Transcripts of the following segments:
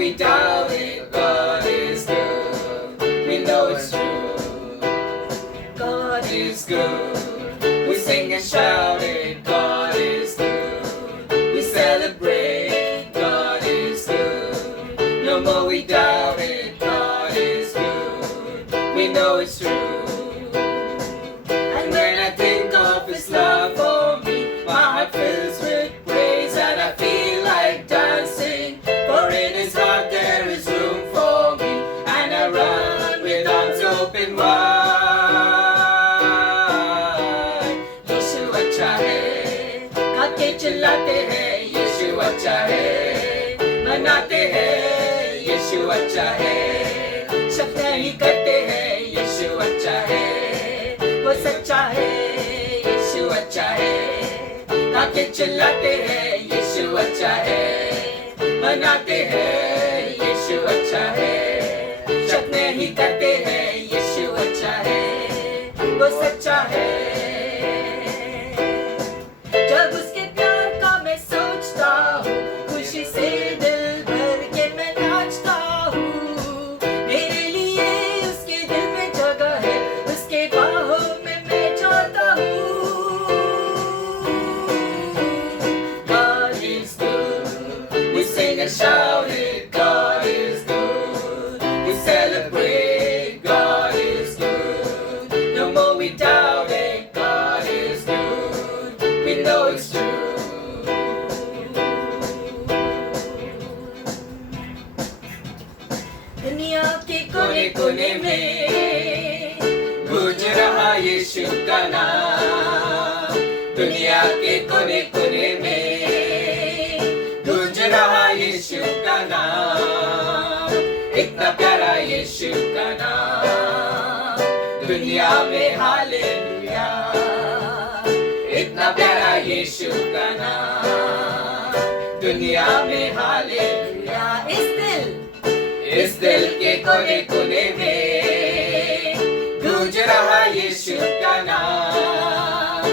we doubt it, God is good. We know it's true. God is good. We sing and shout it, God is good. We celebrate, God is good. No more we doubt it, God is good. We know it's true. And when I think of His love for me, my heart fills with praise and I feel like dancing. For in His heart there is room for me, and I run with arms open wide. चिल्लाते हैं यीशु अच्छा है, मनाते हैं यीशु अच्छा है, शब्द नहीं करते हैं यीशु अच्छा है, वो सच्चा है यीशु अच्छा है, ताकि चिल्लाते हैं यीशु अच्छा है, मनाते हैं यीशु अच्छा है, शब्द नहीं करते हैं यीशु अच्छा है, वो सच्चा है। जब उसके प्यार का मैं सोचता हूँ, खुशी से दिल भर के मैं नाचता हूँ। मेरे लिए उसके दिल में जगह है, उसके बाहों में मैं जाता हूँ। God is good. We sing and shout it, God is good. We celebrate, God is good. No more we doubt it, God is good. We know it's true. दुनिया के कोने कोने में गूंज रहा यीशु का नाम, दुनिया के कोने कोने में गूंज रहा यीशु का नाम, इतना प्यारा यीशु का नाम, दुनिया में हालेलुया, इतना प्यारा यीशु का नाम, दुनिया में हालेलुया। इस दिल के कोने कोने में गूंज रहा यीशु का नाम,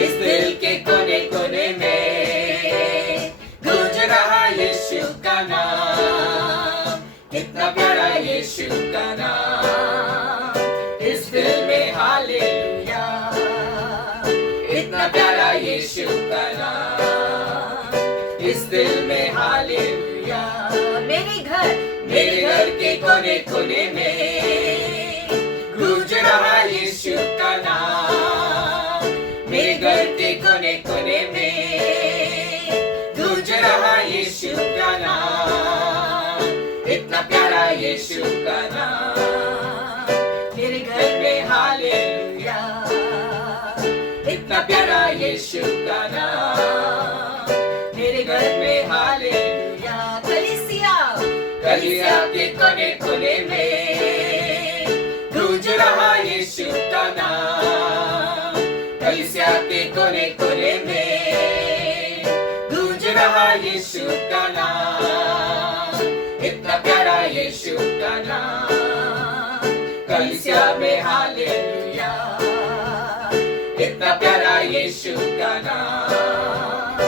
इस दिल के कोने कोने में गूंज रहा यीशु का नाम, कितना प्यारा यीशु का नाम, इस दिल में हालेलुया, इतना प्यारा यीशु का नाम, इस दिल में हालेलुया। मेरे घर के कोने कोने में गूंज रहा यीशु का नाम, मेरे घर के कोने कोने में गूंज रहा यीशु का नाम, इतना प्यारा यीशु का नाम, मेरे घर में हालेलुया, इतना प्यारा यीशु का नाम, मेरे घर में हालेलुया। कलिसिया के कोने कोने में गूंज रहा यीशु का नाम, कलिसिया के कोने कोने में गूंज रहा यीशु का नाम, इतना प्यारा यीशु का नाम, कलिसिया में हालेलुया, इतना प्यारा यीशु का नाम,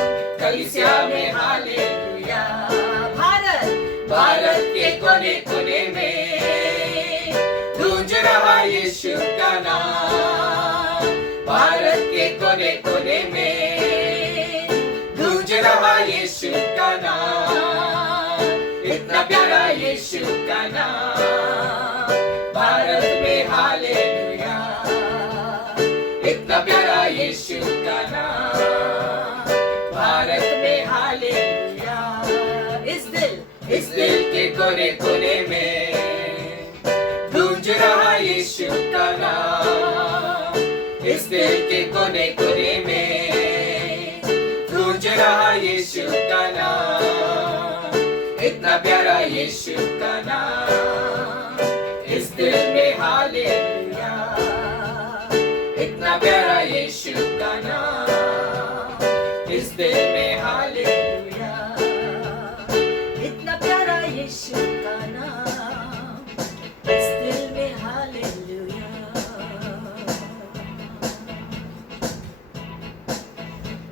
कलिसिया में हालेलुया। भारत के कोने कोने में गूंज रहा यीशु का नाम, भारत के कोने कोने में गूंज रहा यीशु का नाम, इतना प्यारा यीशु का नाम, भारत में हालेलुया, इतना प्यारा यीशु का नाम, भारत में हालेलुया। इस दिल के कोने कोने में गूंज रहा यीशु का नाम, इस दिल के कोने कोने में गूंज रहा यीशु का नाम, इतना प्यारा यीशु का नाम, इस दिल में हालेलुया, इतना प्यारा यीशु का नाम, इस दिल में हालेलुया, इतना प्यारा यीशु का नाम, इस दिल में हालेलुया।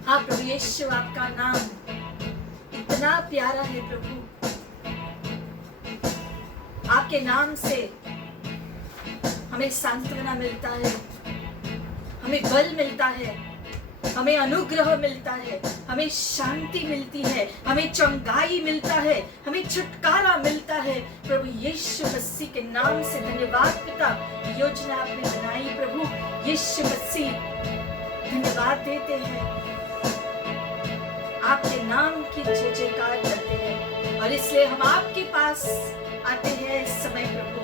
हाँ प्रभु यीशु, आपका नाम इतना प्यारा है प्रभु, आपके नाम से हमें सांत्वना मिलता है, हमें बल मिलता है, हमें अनुग्रह मिलता है, हमें शांति मिलती है, हमें चंगाई मिलता है, हमें छुटकारा मिलता है। प्रभु यीशु मसीह के नाम से धन्यवाद पिता, योजना आपने बनाई प्रभु यीशु मसीह, धन्यवाद देते हैं, आपके नाम की जय जयकार करते हैं और इसलिए हम आपके पास आते हैं इस समय प्रभु।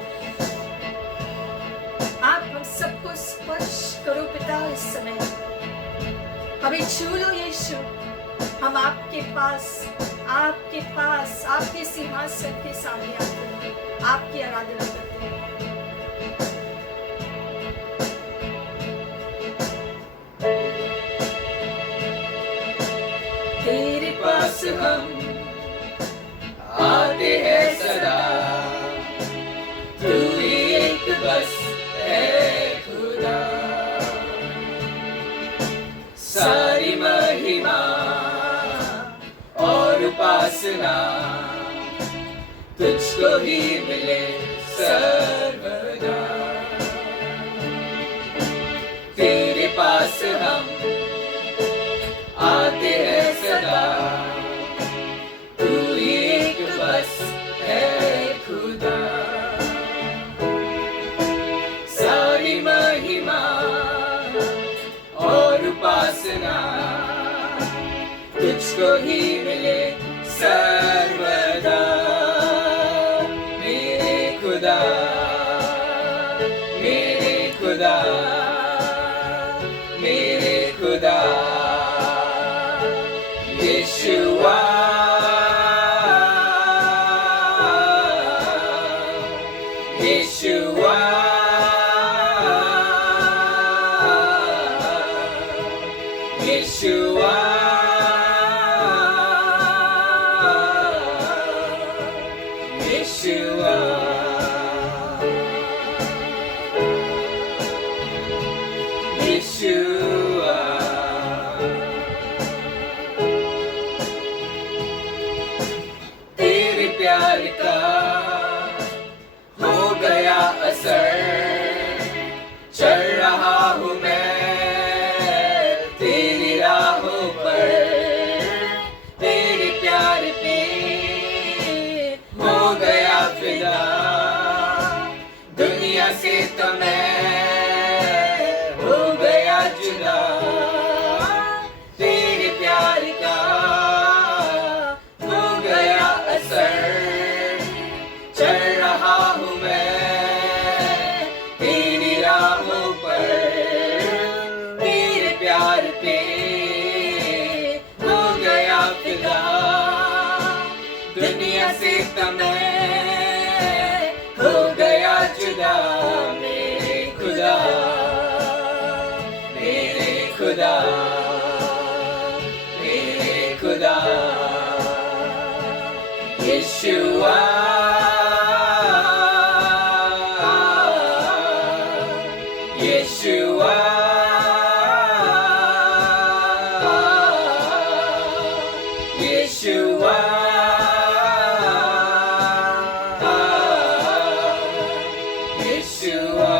आप हम सबको स्पर्श करो पिता इस समय, हमें छू लो यीशु। हम आपके पास आपके सिंहासन के सामने आते हैं, आपकी आराधना करते हैं। तेरे पास हम आते हैं सदा, तू ही एक बस है खुदा। सारी महिमा और उपासना तुझको ही मिले सर्वदा। तेरे पास हम आते हैं सदा, तू ही एक बस है खुदा। सारी महिमा और उपासना तुझको ही मिले सर्वदा। मेरे खुदा, मेरे खुदा, मेरे खुदा, यीशुआ, यीशुआ, यीशुआ, यीशुआ, यीशुआ। तेरे प्यार का हो गया असर, चल रहा हूँ मैं तेरी राहों पर। तेरे प्यार पे हो गया फिदा, दुनिया से तो मैं हो गया जुदा। तेरे प्यार का हो गया असर, चल रहा हूँ मैं तेरी राहों पर। तेरे प्यार पे हो गया फिदा, दुनिया से तो मैं हो गया जुदा। मेरे खुदा, मेरे खुदा, मेरे खुदा, यीशुआ, यीशुआ, यीशुआ, यीशुआ।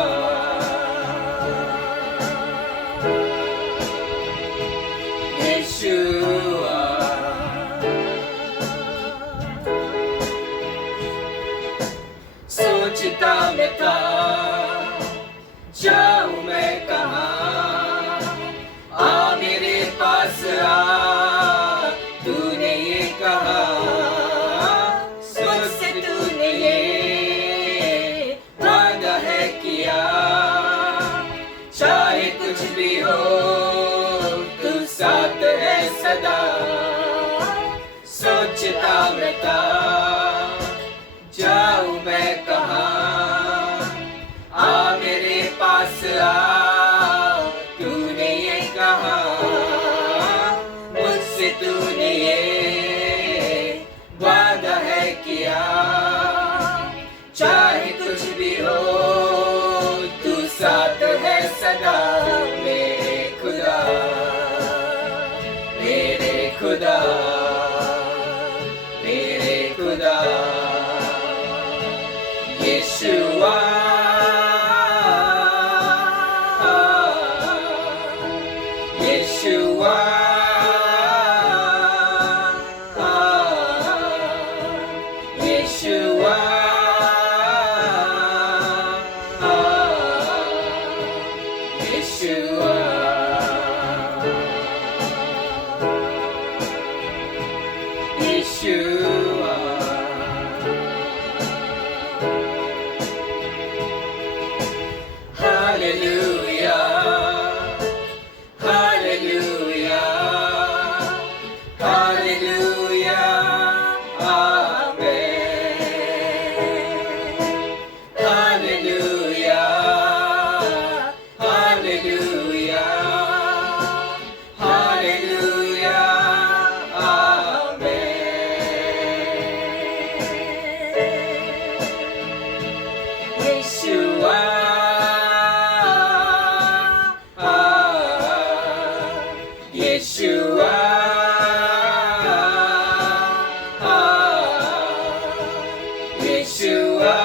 यीशुआ। सोचता मैं था जाऊं मैं कहाँ, आ मेरे पास आ, तूने ये कहा। मुझसे तूने ये वादा है किया, चाहे कुछ भी हो तू साथ है सदा। सोचता मैं था जाऊं मैं कहाँ, आ मेरे पास आ, तूने ये कहा। मुझसे तूने ये वादा है किया, चाहे कुछ भी हो तू साथ है सदा। मेरे खुदा, मेरे खुदा, मेरे खुदा, Yeshua. Yeshua. Yeshua. Hallelujah. Hallelujah. Hallelujah. Amen. Hallelujah. Hallelujah. Hallelujah. Amen. Yeshua. Yeshua. Yeshua.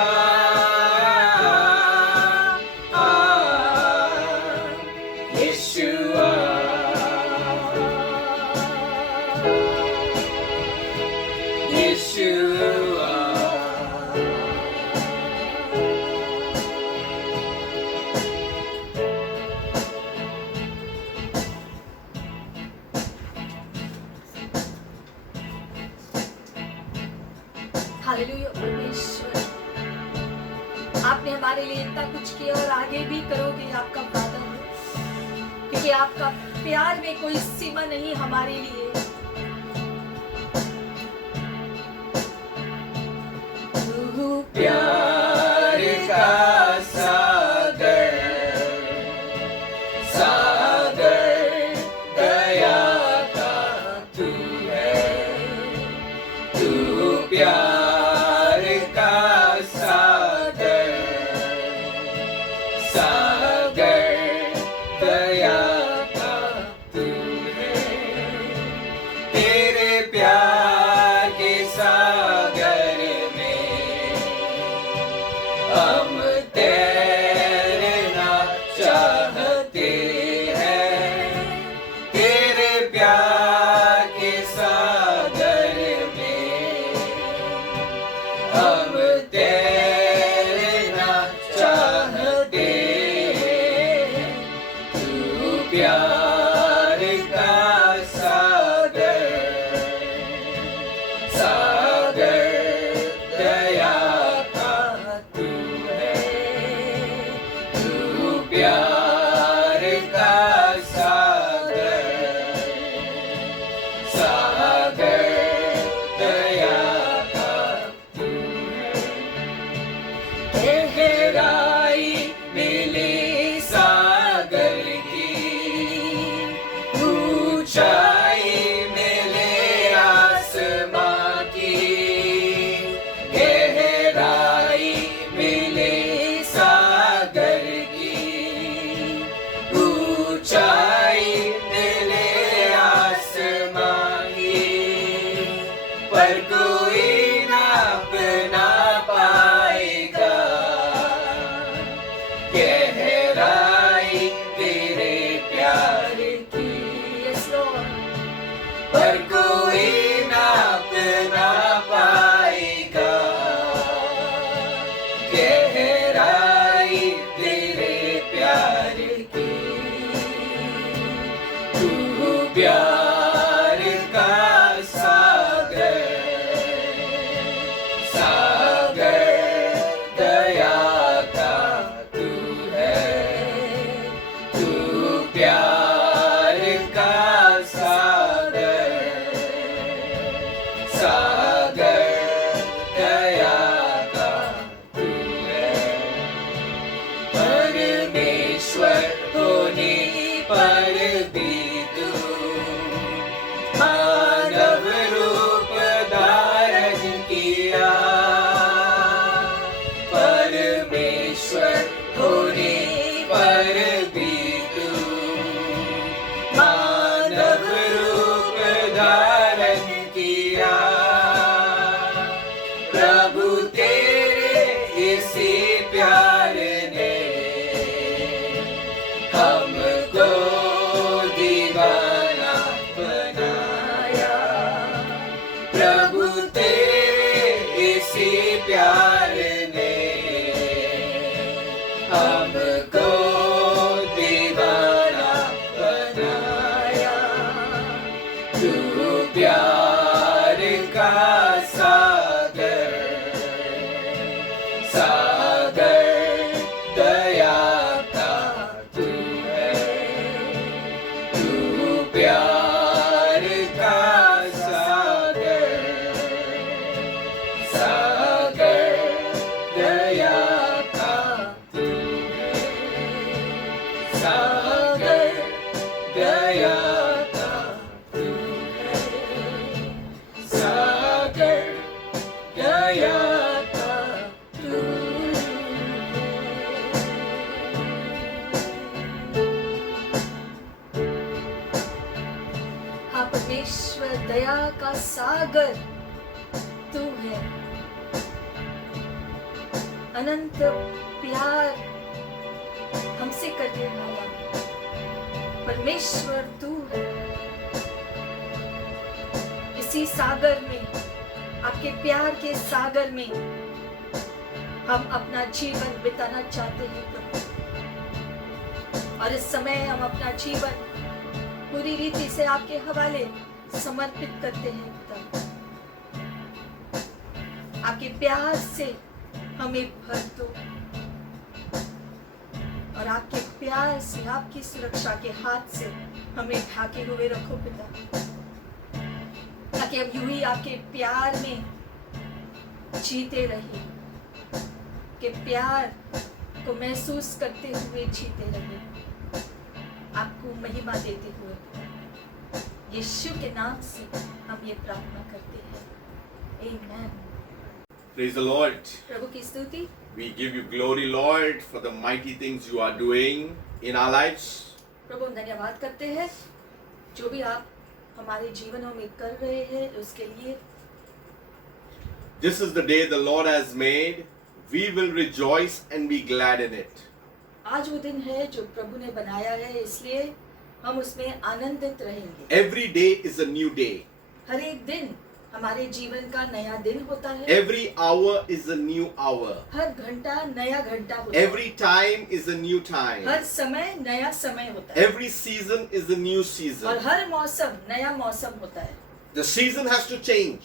Yeshua. Yeshua. Hallelujah परमेश्वर, आपने हमारे लिए इतना कुछ किया और आगे भी करोगे, आपका वादा है, क्योंकि आपका प्यार में कोई सीमा नहीं हमारे लिए। तू प्यार का सागर, सागर दया का तू है। तू प्यार का सागर, सागर दया का तू है। तेरे प्यार के सागर में हम तैरना चाहते हैं। तेरे प्यार के सागर में हम तैरना चाहते हैं। तू प्यार का सागर, सागर दया का तू है। तू प्यार का सागर, सागर दया का तू है। गहराई मिली सागर की, ऊंचाई मिले आसमां की। गहराई मिले सागर की, ऊंचाई मिले आसमां की। पर कोई नाप ना पाएगा गहराई तेरे प्यार की। Yes, Lord. पर कोई नाप ना पाएगा गहराई तेरे प्यार की। तू प्यार का सागर, सागर दया का तू है। तू प्यार का सागर, सागर दया का तू है। परमेश्वर होने पर भी तू मानव रूप धारण किया। परमेश्वर होने पर भी तू मानव रूप धारण किया। प्रभु तेरे इसी प्यार ने हमको दीवाना बनाया। प्रभु तेरे इसी प्यार ने हमको दीवाना बनाया। तू प्यार का सागर, सागर दया का तू है। तू प्यार का सागर, सागर दया का तू है। सागर दया का तू है। सागर दया का तू हाँ परमेश्वर दया का सागर तू है। अनंत प्यार हमसे करने वाला परमेश्वर तू है। इसी सागर में, आपके प्यार के सागर में हम अपना जीवन बिताना चाहते हैं प्रभु। और इस समय हम अपना जीवन पूरी रीति से आपके हवाले समर्पित करते हैं पिता। आपके प्यार से हमें भर दो और आपके प्यार से, आपकी सुरक्षा के हाथ से हमें ढाके हुए रखो पिता, ताकि हम यूं ही आपके प्यार में जीते रहे, के प्यार को महसूस करते हुए जीते रहे, आपको महिमा देते हुए। यीशु के नाम से हम ये प्रार्थना करते हैं, आमीन। Praise the Lord. प्रभु की स्तुति। We give you glory, Lord, for the mighty things you are doing in our lives. प्रभु हम धन्यवाद करते हैं जो भी आप हमारे जीवनों में कर रहे हैं उसके लिए। This is the day the Lord has made. We will rejoice and be glad in it. आज वो दिन है जो प्रभु ने बनाया है, इसलिए हम उसमें आनंदित रहेंगे। Every day is a new day. हर एक दिन हमारे जीवन का नया दिन होता है। Every hour is a new hour. हर घंटा नया घंटा होता है। Every time is a new time. हर समय नया समय होता है। Every season is a new और season. हर मौसम नया मौसम होता है। The season has to change.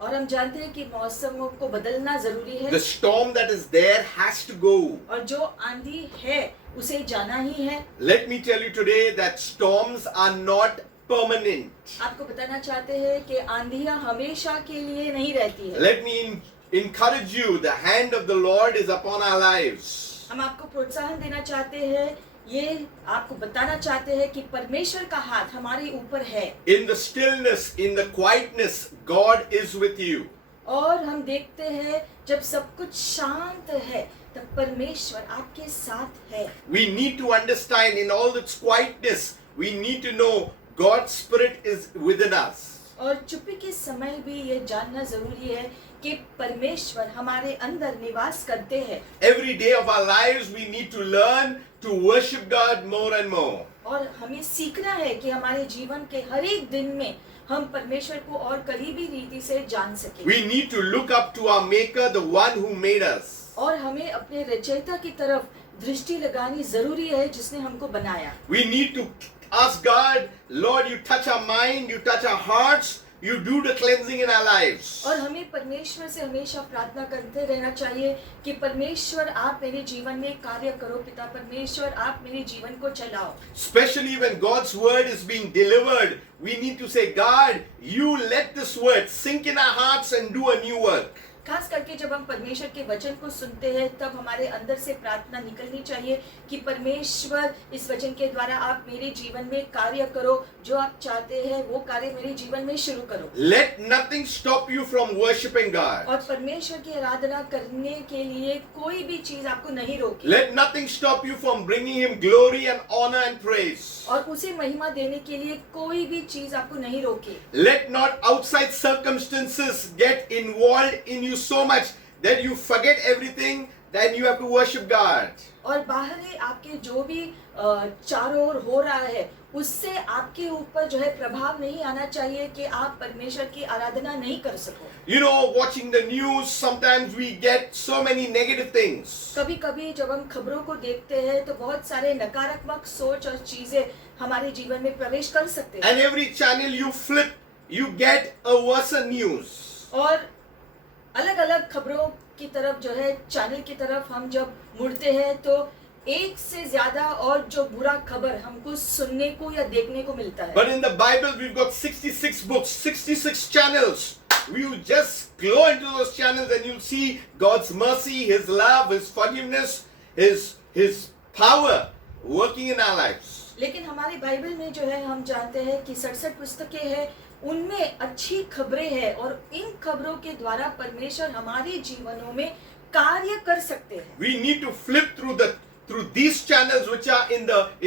और हम जानते हैं कि मौसमों को बदलना जरूरी है। The storm that is there has to go. और जो आंधी है उसे जाना ही है। Let me tell you today that storms are not permanent. आपको बताना चाहते हैं कि आंधियां हमेशा के लिए नहीं रहती है। Let me encourage you, the hand of the Lord is upon our lives. हम आपको प्रोत्साहन देना चाहते हैं, ये आपको बताना चाहते हैं कि परमेश्वर का हाथ हमारे ऊपर है। In the stillness, in the quietness, God is with you. और हम देखते हैं जब सब कुछ शांत है तब परमेश्वर आपके साथ है। We need to understand in all its quietness, we need to know God's Spirit is within us. और चुप्पी के समय भी ये जानना जरूरी है कि परमेश्वर हमारे अंदर निवास करते हैं। Every day of our lives, we need to learn to worship God more and more. और हमें सीखना है कि हमारे जीवन के हर एक दिन में हम परमेश्वर को और करीबी रीति से जान सकें। We need to look up to our Maker, the one who made us. और हमें अपने रचयिता की तरफ दृष्टि लगानी जरूरी है जिसने हमको बनाया। We need to ask God, Lord, you touch our mind, you touch our hearts, you do the cleansing in our lives. और हमें परमेश्वर से हमेशा प्रार्थना करते रहना चाहिए कि परमेश्वर आप मेरे जीवन में कार्य करो पिता, परमेश्वर आप मेरे जीवन को चलाओ। Especially when God's word is being delivered, we need to say, God, you let this word sink in our hearts and do a new work. खास करके जब हम परमेश्वर के वचन को सुनते हैं तब हमारे अंदर से प्रार्थना निकलनी चाहिए कि परमेश्वर इस वचन के द्वारा आप मेरे जीवन में कार्य करो, जो आप चाहते हैं वो कार्य मेरे जीवन में शुरू करो। Let nothing stop you from worshiping God. और परमेश्वर की आराधना करने के लिए कोई भी चीज आपको नहीं रोके। Let nothing stop you from bringing Him glory and honor and praise. और उसे महिमा देने के लिए कोई भी चीज आपको नहीं रोके। Let not outside circumstances get involved in you so much that you forget everything, then you have to worship God. और बाहरी आपके जो भी चारों ओर हो रहा है उससे आपके ऊपर जो है प्रभाव नहीं आना चाहिए कि आप परमेश्वर की आराधना नहीं कर सको। You know, watching the news, sometimes we get so many negative things. कभी कभी जब हम खबरों को देखते हैं तो बहुत सारे नकारात्मक सोच और चीजें हमारे जीवन में प्रवेश कर सकते हैं। And every channel you flip, you get a worse news. और अलग अलग खबरों की तरफ जो है चैनल की तरफ हम जब मुड़ते हैं तो एक से ज्यादा और जो बुरा खबर हमको सुनने को या देखने को मिलता है। But in the Bible, we've got 66 books, 66 channels. You just go into those channels and you'll see God's mercy, His love, His forgiveness, His power working in our lives. लेकिन हमारी बाइबल में जो है हम जानते हैं कि 67 पुस्तकें हैं, उनमें अच्छी खबरें हैं और इन खबरों के द्वारा परमेश्वर हमारे जीवनों में कार्य कर सकते हैं। We need to flip through these channels which are in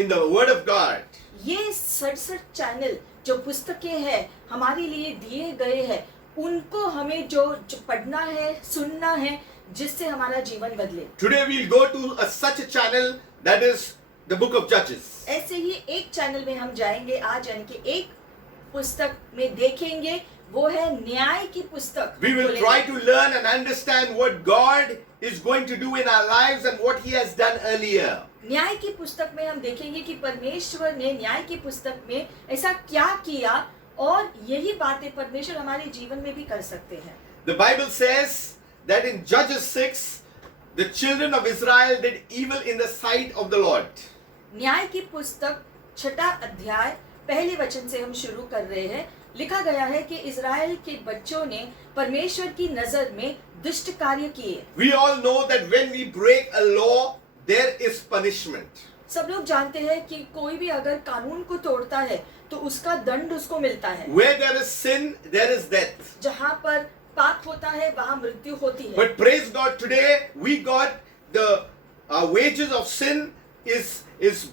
the Word of God. ये 67 चैनल जो पुस्तकें हैं हमारे लिए दिए गए हैं, उनको हमें जो पढ़ना है, सुनना है, जिससे हमारा जीवन बदले। Today we'll go to such a channel that is the Book of Judges. ऐसे ही एक चैनल में हम जाएंगे आज, यानी कि एक पुस्तक में देखेंगे, वो है न्याय की पुस्तक। We will try to learn and understand what God is going to do in our lives and what He has done earlier. न्याय की पुस्तक में हम देखेंगे कि परमेश्वर ने न्याय की पुस्तक में ऐसा क्या किया और यही बातें परमेश्वर हमारे जीवन में भी कर सकते हैं। The Bible says that in Judges 6, the children of Israel did evil in the sight of the Lord. न्याय की पुस्तक 6 अध्याय पहले वचन से हम शुरू कर रहे हैं। लिखा गया है कि इज़राइल के बच्चों ने परमेश्वर की नजर में दुष्ट कार्य किए। We all know that when we break a law, there is punishment. सब लोग जानते हैं कि कोई भी अगर कानून को तोड़ता है तो उसका दंड उसको मिलता है। Where there is sin, there is death. जहाँ पर पाप होता है वहाँ मृत्यु होती है। But praise God, today we got the wages of sin is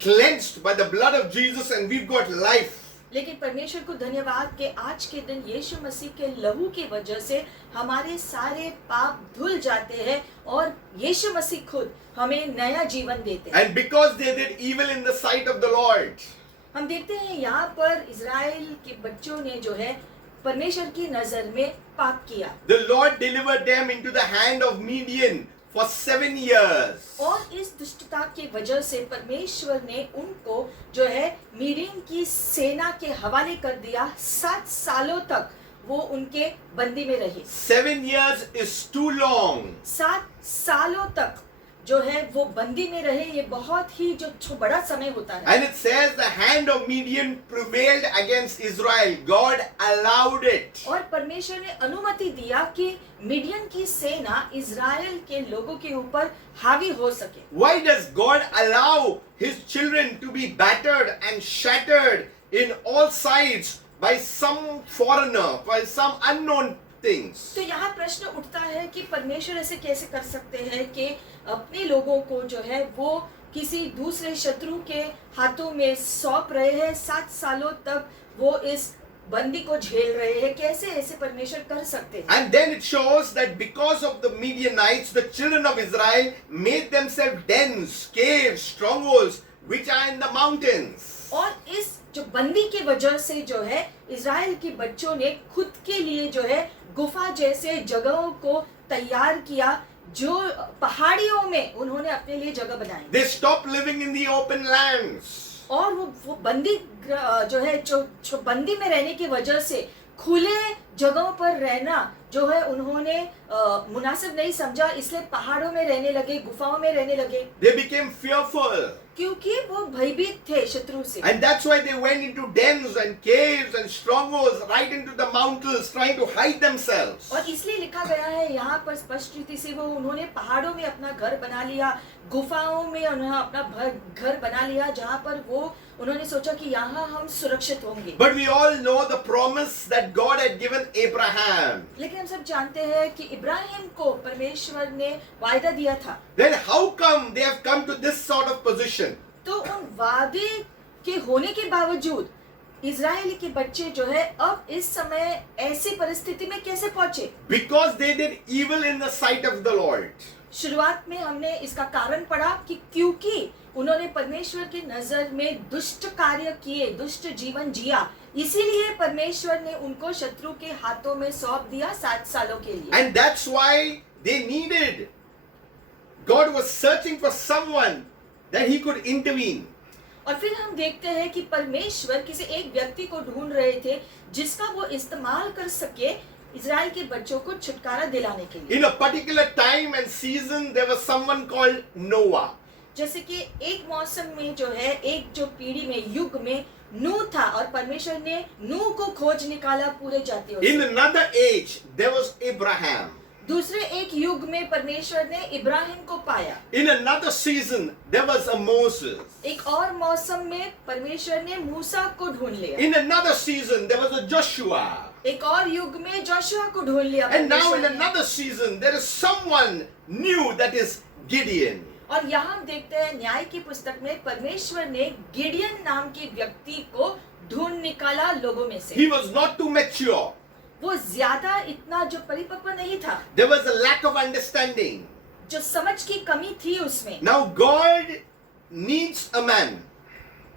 cleansed by the blood of Jesus and we've got life. लेकिन परमेश्वर को धन्यवाद कि आज के दिन यीशु मसीह के लहू की वजह से हमारे सारे पाप धुल जाते हैं और यीशु मसीह खुद हमें नया जीवन देते हैं। And because they did evil in the sight of the Lord, हम देखते हैं यहाँ पर इज़राइल के बच्चों ने जो है परमेश्वर की नजर में पाप किया। the Lord delivered them into the hand of Midian for 7 years. और इस दुष्टता की वजह से परमेश्वर ने उनको जो है मीडियन की सेना के हवाले कर दिया। 7 सालों तक वो उनके बंदी में रहे। 7 years is too long. 7 सालों तक जो है वो बंदी में रहे, ये बहुत ही जो बड़ा समय होता है। And it says the hand of Midian prevailed against Israel. God allowed it. और परमेश्वर ने अनुमति दिया कि मीडियन की सेना इज़राइल के लोगों के ऊपर हावी हो सके। Why does God allow His children to be battered and shattered in all sides by some foreigner, by some unknown things? तो यहाँ प्रश्न उठता है कि परमेश्वर ऐसे कैसे कर सकते हैं कि अपने लोगों को जो है वो किसी दूसरे शत्रु के हाथों में सौंप रहे हैं। 7 सालों तक वो इस बंदी को झेल रहे हैं, कैसे ऐसे परमेश्वर कर सकते हैं? And then it shows that because of the Midianites, the children of Israel made themselves dens, caves, strongholds, which are in the mountains. और इस जो बंदी की वजह से जो है इज़राइल के बच्चों ने खुद के लिए जो है गुफा जैसे जगहों को तैयार किया, जो पहाड़ियों में उन्होंने अपने लिए जगह बनाई। They stopped living in the open lands. और वो बंदी जो है जो बंदी में रहने की वजह से खुले जगहों पर रहना जो है उन्होंने मुनासिब नहीं समझा, इसलिए पहाड़ों में रहने लगे, गुफाओं में रहने लगे। They became fearful. क्योंकि वो भयभीत थे शत्रु से। And that's why they went into dens and caves and strongholds right into the mountains trying to hide themselves. और इसलिए लिखा गया है यहाँ पर स्पष्ट रीति से वो उन्होंने पहाड़ों में अपना घर बना लिया, गुफाओं में उन्होंने अपना घर बना लिया, जहाँ पर वो उन्होंने सोचा कि यहाँ हम सुरक्षित होंगे। But we all know the promise that God had given Abraham. लेकिन हम सब जानते हैं कि इब्राहिम को परमेश्वर ने वायदा दिया था। Then how come they have come to this sort of position? तो उन वादे के होने के बावजूद इज़राइल के बच्चे जो है अब इस समय ऐसी परिस्थिति में कैसे पहुंचे? Because they did evil in the sight of the Lord. शुरुआत में हमने इसका कारण पढ़ा कि क्योंकि उन्होंने परमेश्वर की नजर में दुष्ट कार्य किए, दुष्ट जीवन जिया, इसीलिए परमेश्वर ने उनको शत्रु के हाथों में सौंप दिया 7 सालों के लिए। And that's why they needed, God was searching for someone that he could intervene. और फिर हम देखते हैं कि परमेश्वर किसी एक व्यक्ति को ढूंढ रहे थे जिसका वो इस्तेमाल कर सके इजराइल के बच्चों को छुटकारा दिलाने के लिए। In a particular time and season, there was someone called Noah. जैसे कि एक मौसम में जो है, एक जो पीढ़ी में, युग में नूह था और परमेश्वर ने नूह को खोज निकाला पूरे जातियों In से। another age, there was Abraham. दूसरे एक युग में परमेश्वर ने इब्राहिम को पाया। In another season, there was a Moses. एक और मौसम में परमेश्वर ने मूसा को ढूंढ लिया। In another season, there was a Joshua. एक और युग में जोशुआ को ढूंढ लिया And now in परमेश्वर ने। another season, there is someone new, that is Gideon. और यहाँ हम देखते हैं न्याय की पुस्तक में परमेश्वर ने गिडियन नाम के व्यक्ति को ढूंढ निकाला लोगों में से। He was not too mature. वो ज्यादा इतना जो परिपक्व नहीं था, There was a lack of understanding. जो समझ की कमी थी उसमें। Now God needs a man.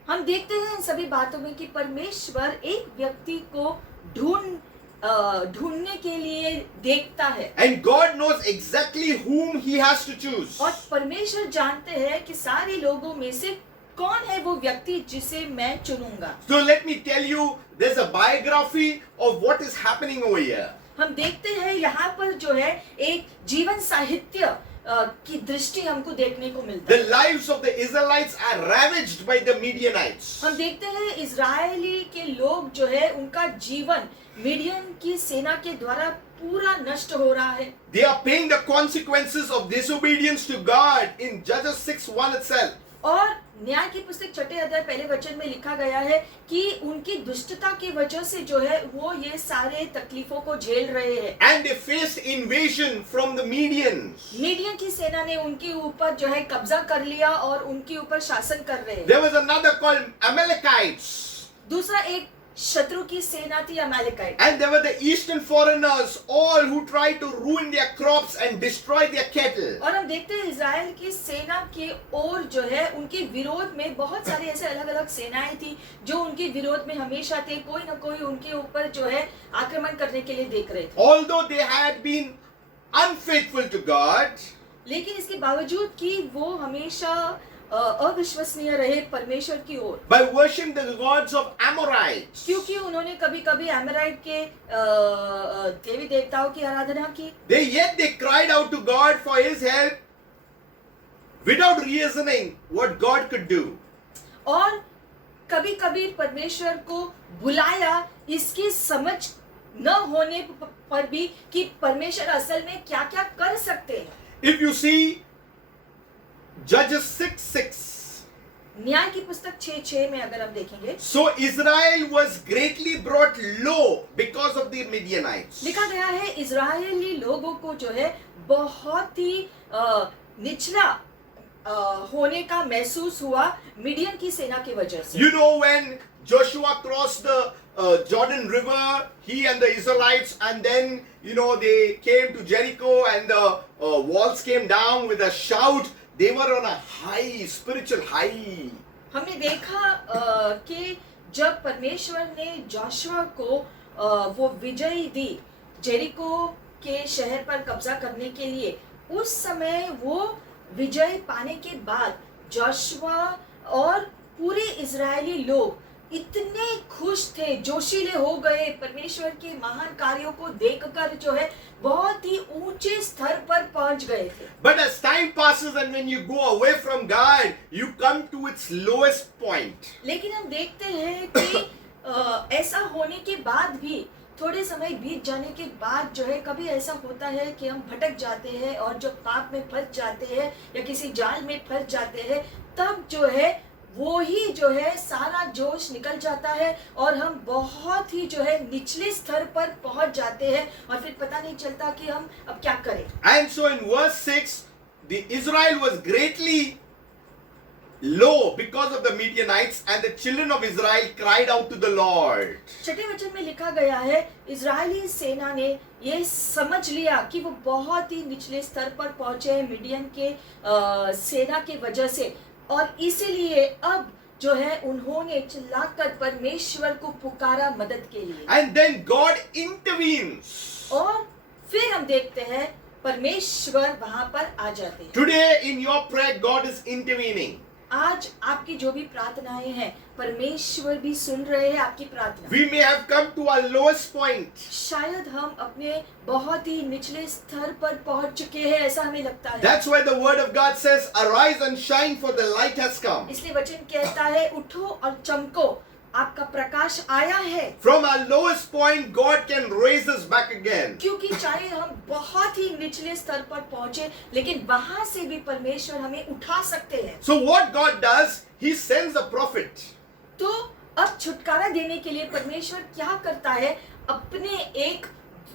हम देखते हैं इन सभी बातों में कि परमेश्वर एक व्यक्ति को ढूंढने के लिए देखता है। And God knows exactly whom he has to choose. और परमेश्वर जानते हैं कि सारे लोगों में से कौन है वो व्यक्ति जिसे मैं चुनूंगा। So let me tell you, there's a biography of what is happening over here. हम देखते हैं यहाँ पर जो है एक जीवन साहित्य की दृष्टि हमको देखने को मिलता The है। lives of the Israelites are ravaged by the Midianites. हम देखते हैं इजरायली के लोग जो है उनका जीवन मीडियन की सेना के द्वारा पूरा नष्ट हो रहा है। They are paying the consequences of disobedience to God in Judges 6:1 itself. और न्याय की पुस्तक 6 अध्याय 1 वचन में लिखा गया है कि उनकी दुष्टता की वजह से जो है वो ये सारे तकलीफों को झेल रहे हैं। And they faced invasion from the Midians. Median की सेना ने उनके ऊपर जो है कब्जा कर लिया और उनके ऊपर शासन कर रहे हैं। There was another called Amalekites. दूसरा एक शत्रु की सेना थी अमालेकाइट। And there were the eastern foreigners, all who tried to ruin their crops and destroy their cattle. और हम देखते हैं इजराइल की सेना के ओर जो है उनके विरोध में बहुत सारे ऐसे अलग अलग सेनाएं थी जो उनके विरोध में हमेशा थे, कोई ना कोई उनके ऊपर जो है आक्रमण करने के लिए देख रहे थे। Although they had been unfaithful to God, लेकिन इसके बावजूद कि वो हमेशा अविश्वसनीय रहे परमेश्वर की ओर, by worshiping the gods of Amorites, क्योंकि उन्होंने कभी कभी एमोराइट के देवी देवताओं की आराधना की, they cried out to God for his help without reasoning what God could do. और कभी कभी परमेश्वर को बुलाया इसकी समझ न होने पर भी कि परमेश्वर असल में क्या क्या कर सकते हैं। If you see Judges 6:6, न्याय की पुस्तक 6:6 में अगर हम देखेंगे, so Israel was greatly brought low because of the Midianites. लिखा गया है इजरायली लोगों को जो है बहुत ही निचला होने का महसूस हुआ मीडियन की सेना की वजह से। You know, when Joshua crossed the Jordan River, he and the Israelites, and then they came to Jericho, and the walls came down with a shout. They were on a high, spiritual high. हमने देखा कि जब परमेश्वर ने Joshua को वो विजय दी Jericho के शहर पर कब्जा करने के लिए, उस समय वो विजय पाने के बाद जोशुआ और पूरे इजरायली लोग इतने खुश थे, जोशीले हो गए, परमेश्वर के महान कार्यों को देखकर जो है बहुत ही ऊंचे स्तर पर पहुंच गए थे। But as time passes and when you go away from God, you come to its lowest point. लेकिन हम देखते हैं कि ऐसा होने के बाद भी थोड़े समय बीत जाने के बाद जो है कभी ऐसा होता है कि हम भटक जाते हैं और जब पाप में फंस जाते हैं या किसी जाल में फंस जाते हैं, तब जो है वो ही जो है सारा जोश निकल जाता है और हम बहुत ही जो है निचले स्तर पर पहुंच जाते हैं और फिर पता नहीं चलता कि हम अब क्या करें। And so in verse 6, the Israel was greatly low because of the Midianites, and the children of Israel cried out to the Lord. छठे वचन में लिखा गया है, इजरायली सेना ने ये समझ लिया कि वो बहुत ही निचले स्तर पर पहुंचे हैं मिडियन के सेना के वजह से, और इसीलिए अब जो है उन्होंने चिल्लाकर परमेश्वर को पुकारा मदद के लिए। And then God intervenes. और फिर हम देखते हैं परमेश्वर वहां पर आ जाते हैं। Today in your prayer, God is intervening. आज आपकी जो भी प्रार्थनाएं हैं, परमेश्वर भी सुन रहे हैं आपकी प्रार्थना। We may have come to our lowest point. शायद हम अपने बहुत ही निचले स्तर पर पहुंच चुके हैं, ऐसा हमें लगता है। That's why the word of God says, arise and shine, for the light has come. इसलिए वचन कहता है, उठो और चमको, आपका प्रकाश आया है। From our lowest point, God can raise us back again. क्योंकि चाहे हम बहुत ही निचले स्तर पर पहुंचे, लेकिन वहां से भी परमेश्वर हमें उठा सकते हैं। So what God does, He sends a prophet. तो अब छुटकारा देने के लिए परमेश्वर क्या करता है, अपने एक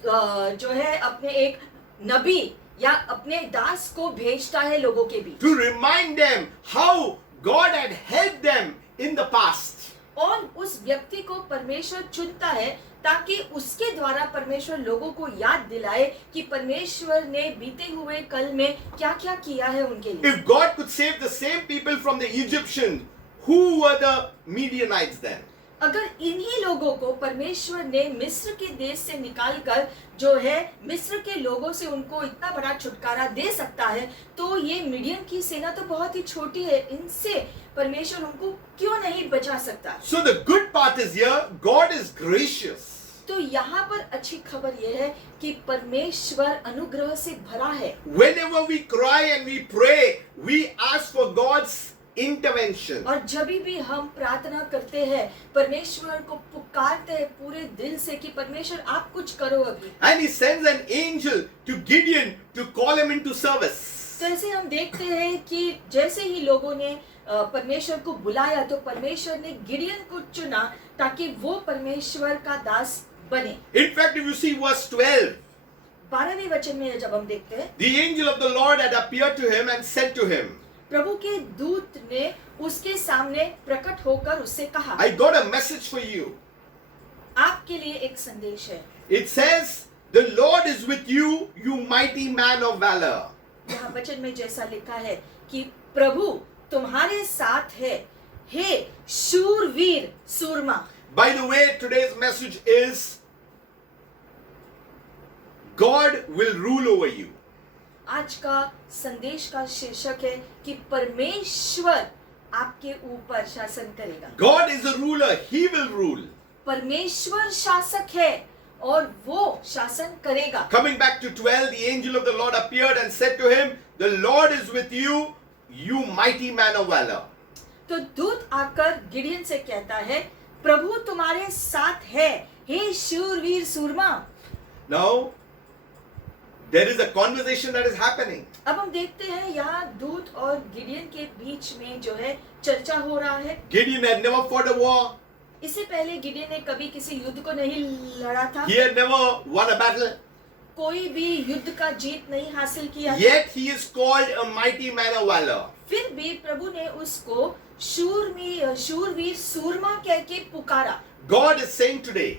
अपने एक नबी या अपने दास को भेजता है लोगों के बीच, To remind them how God had helped them in the past. और उस व्यक्ति को परमेश्वर चुनता है ताकि उसके द्वारा परमेश्वर लोगों को याद दिलाए कि परमेश्वर ने बीते हुए कल में क्या क्या किया है उनके लिए। If God could save the same people from the Egyptians, who were the Midianites then? अगर इन्हीं लोगों को परमेश्वर ने मिस्र के देश से निकालकर जो है मिस्र के लोगों से उनको इतना बड़ा छुटकारा दे सकता है, तो ये मिडियन की सेना तो बहुत ही छोटी है, इनसे परमेश्वर उनको क्यों नहीं बचा सकता। So the good part is here, God is gracious. तो यहाँ पर अच्छी खबर यह है कि परमेश्वर अनुग्रह से भरा है। Whenever we cry and we pray, we ask for God's intervention. और जब भी हम प्रार्थना करते हैं, परमेश्वर को पुकारते हैं पूरे दिल से कि परमेश्वर आप कुछ करो अभी। And He sends an angel to Gideon to call him into service. जैसे हम देखते हैं कि जैसे ही लोगों ने परमेश्वर को बुलाया, तो परमेश्वर ने गिडियन को चुना ताकि वो परमेश्वर का दास बने। In fact, if you see verse 12, 12वें वचन में जब हम देखते हैं, the angel of the Lord had appeared to him and said to him, प्रभु के दूत ने उसके सामने प्रकट होकर उससे कहा, I got a message for you. आपके लिए एक संदेश है। It says, the Lord is with you, you mighty man of valor. यहाँ वचन में जैसा लिखा है कि प्रभु तुम्हारे साथ है, हे शूरवीर सूरमा। By the way, today's message is, God will rule over you. आज का संदेश का शीर्षक है कि परमेश्वर आपके ऊपर शासन करेगा। God is a ruler, He will rule. परमेश्वर शासक है और वो शासन करेगा। Coming back to 12, the angel of the Lord appeared and said to him, the Lord is with you, you mighty man of valor. तो दूत आकर गिडियन से कहता है, प्रभु तुम्हारे साथ है, हे शूरवीर सूरमा। Now, there is a conversation that is happening. अब हम देखते हैं यहाँ दूत और गिडियन के बीच में जो है चर्चा हो रहा है। Gideon had never fought a war. इससे पहले गिडियन ने कभी किसी युद्ध को नहीं लड़ा था, He had never won a battle. कोई भी युद्ध का जीत नहीं हासिल किया था। Yet he is called a mighty man of valor. फिर भी प्रभु ने उसको शूरवीर सूरमा कह के पुकारा। God is saying today,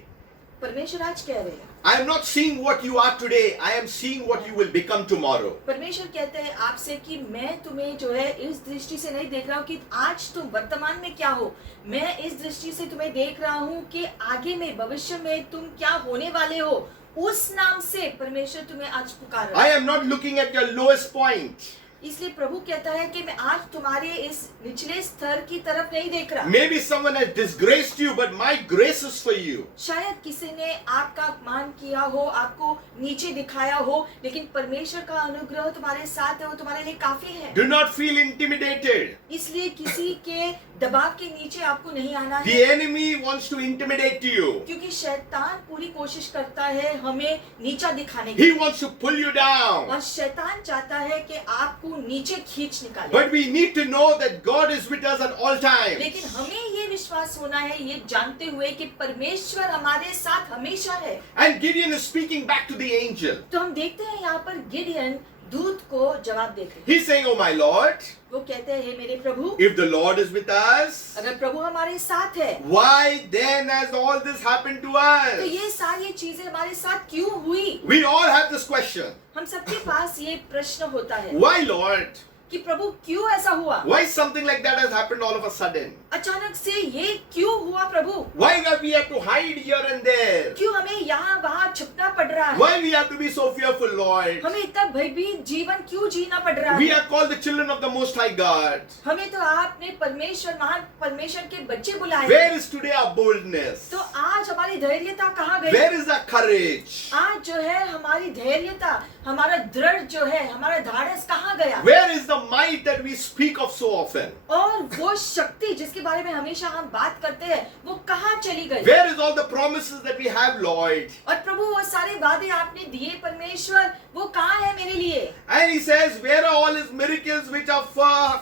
परमेश्वर आज कह रहे हैं, I am not seeing what you are today, I am seeing what you will become tomorrow. परमेश्वर कहते हैं आपसे कि मैं तुम्हें जो है इस दृष्टि से नहीं देख रहा हूँ कि आज तुम वर्तमान में क्या हो, मैं इस दृष्टि से तुम्हें देख रहा हूँ कि आगे में भविष्य में तुम क्या होने वाले हो। उस नाम से परमेश्वर तुम्हें आज पुकार रहा I है। am not looking at your lowest point. इसलिए प्रभु कहता है कि मैं आज तुम्हारे इस निचले स्तर की तरफ नहीं देख रहा। Maybe someone has disgraced you, but my grace is for you. शायद किसी ने आपका अपमान किया हो, आपको नीचे दिखाया हो, लेकिन परमेश्वर का अनुग्रह तुम्हारे साथ है, वो तुम्हारे लिए काफी है। Do not feel intimidated. इसलिए किसी के दबाव के नीचे आपको नहीं आना The है, enemy wants to intimidate you. क्योंकि शैतान पूरी कोशिश करता है हमें नीचा दिखाने की, He wants to pull you down. और शैतान चाहता है कि आपको नीचे खींच निकाले। But we need to know that God is with us at all times. लेकिन हमें ये विश्वास होना है, ये जानते हुए कि परमेश्वर हमारे साथ हमेशा है। And Gideon is speaking back to the angel. तो हम देखते हैं यहाँ पर गिडियन दूत को जवाब देते हैं। He's saying, "Oh my Lord, वो कहते हैं, हे मेरे प्रभु, if the Lord is with us, अगर प्रभु हमारे साथ है why then has all this happened to तो us?" ये सारी चीजें हमारे साथ क्यों हुई? We all have this question. हम सबके पास ये प्रश्न होता है Why, Lord? कि प्रभु क्यों ऐसा हुआ? Why something like that has happened all of a sudden? अचानक से ये क्यों हुआ प्रभु? Why have we have to hide here and there? क्यों हमें यहाँ वहाँ छिपना पड़ रहा है? Why we have to be so fearful, Lord? हमें इतना भयभीत जीवन क्यों जीना पड़ रहा We है? are called the children of the Most High God. हमें तो आपने परमेश्वर, महान परमेश्वर के बच्चे बुलाए। Where is today our boldness? तो आज हमारी धैर्यता कहाँ गई? Where is our courage? आज जो है हमारी धैर्यता, हमारा दृढ़ जो है, हमारा धाड़स कहाँ गया? Where is the might that we speak of so often? और वो शक्ति जिसके बारे में हमेशा हम बात करते हैं, वो कहाँ चली गई? Where is all the promises that we have, Lord? और प्रभु वो सारे वादे आपने दिए परमेश्वर, वो कहाँ है मेरे लिए? And he says, where are all his miracles which our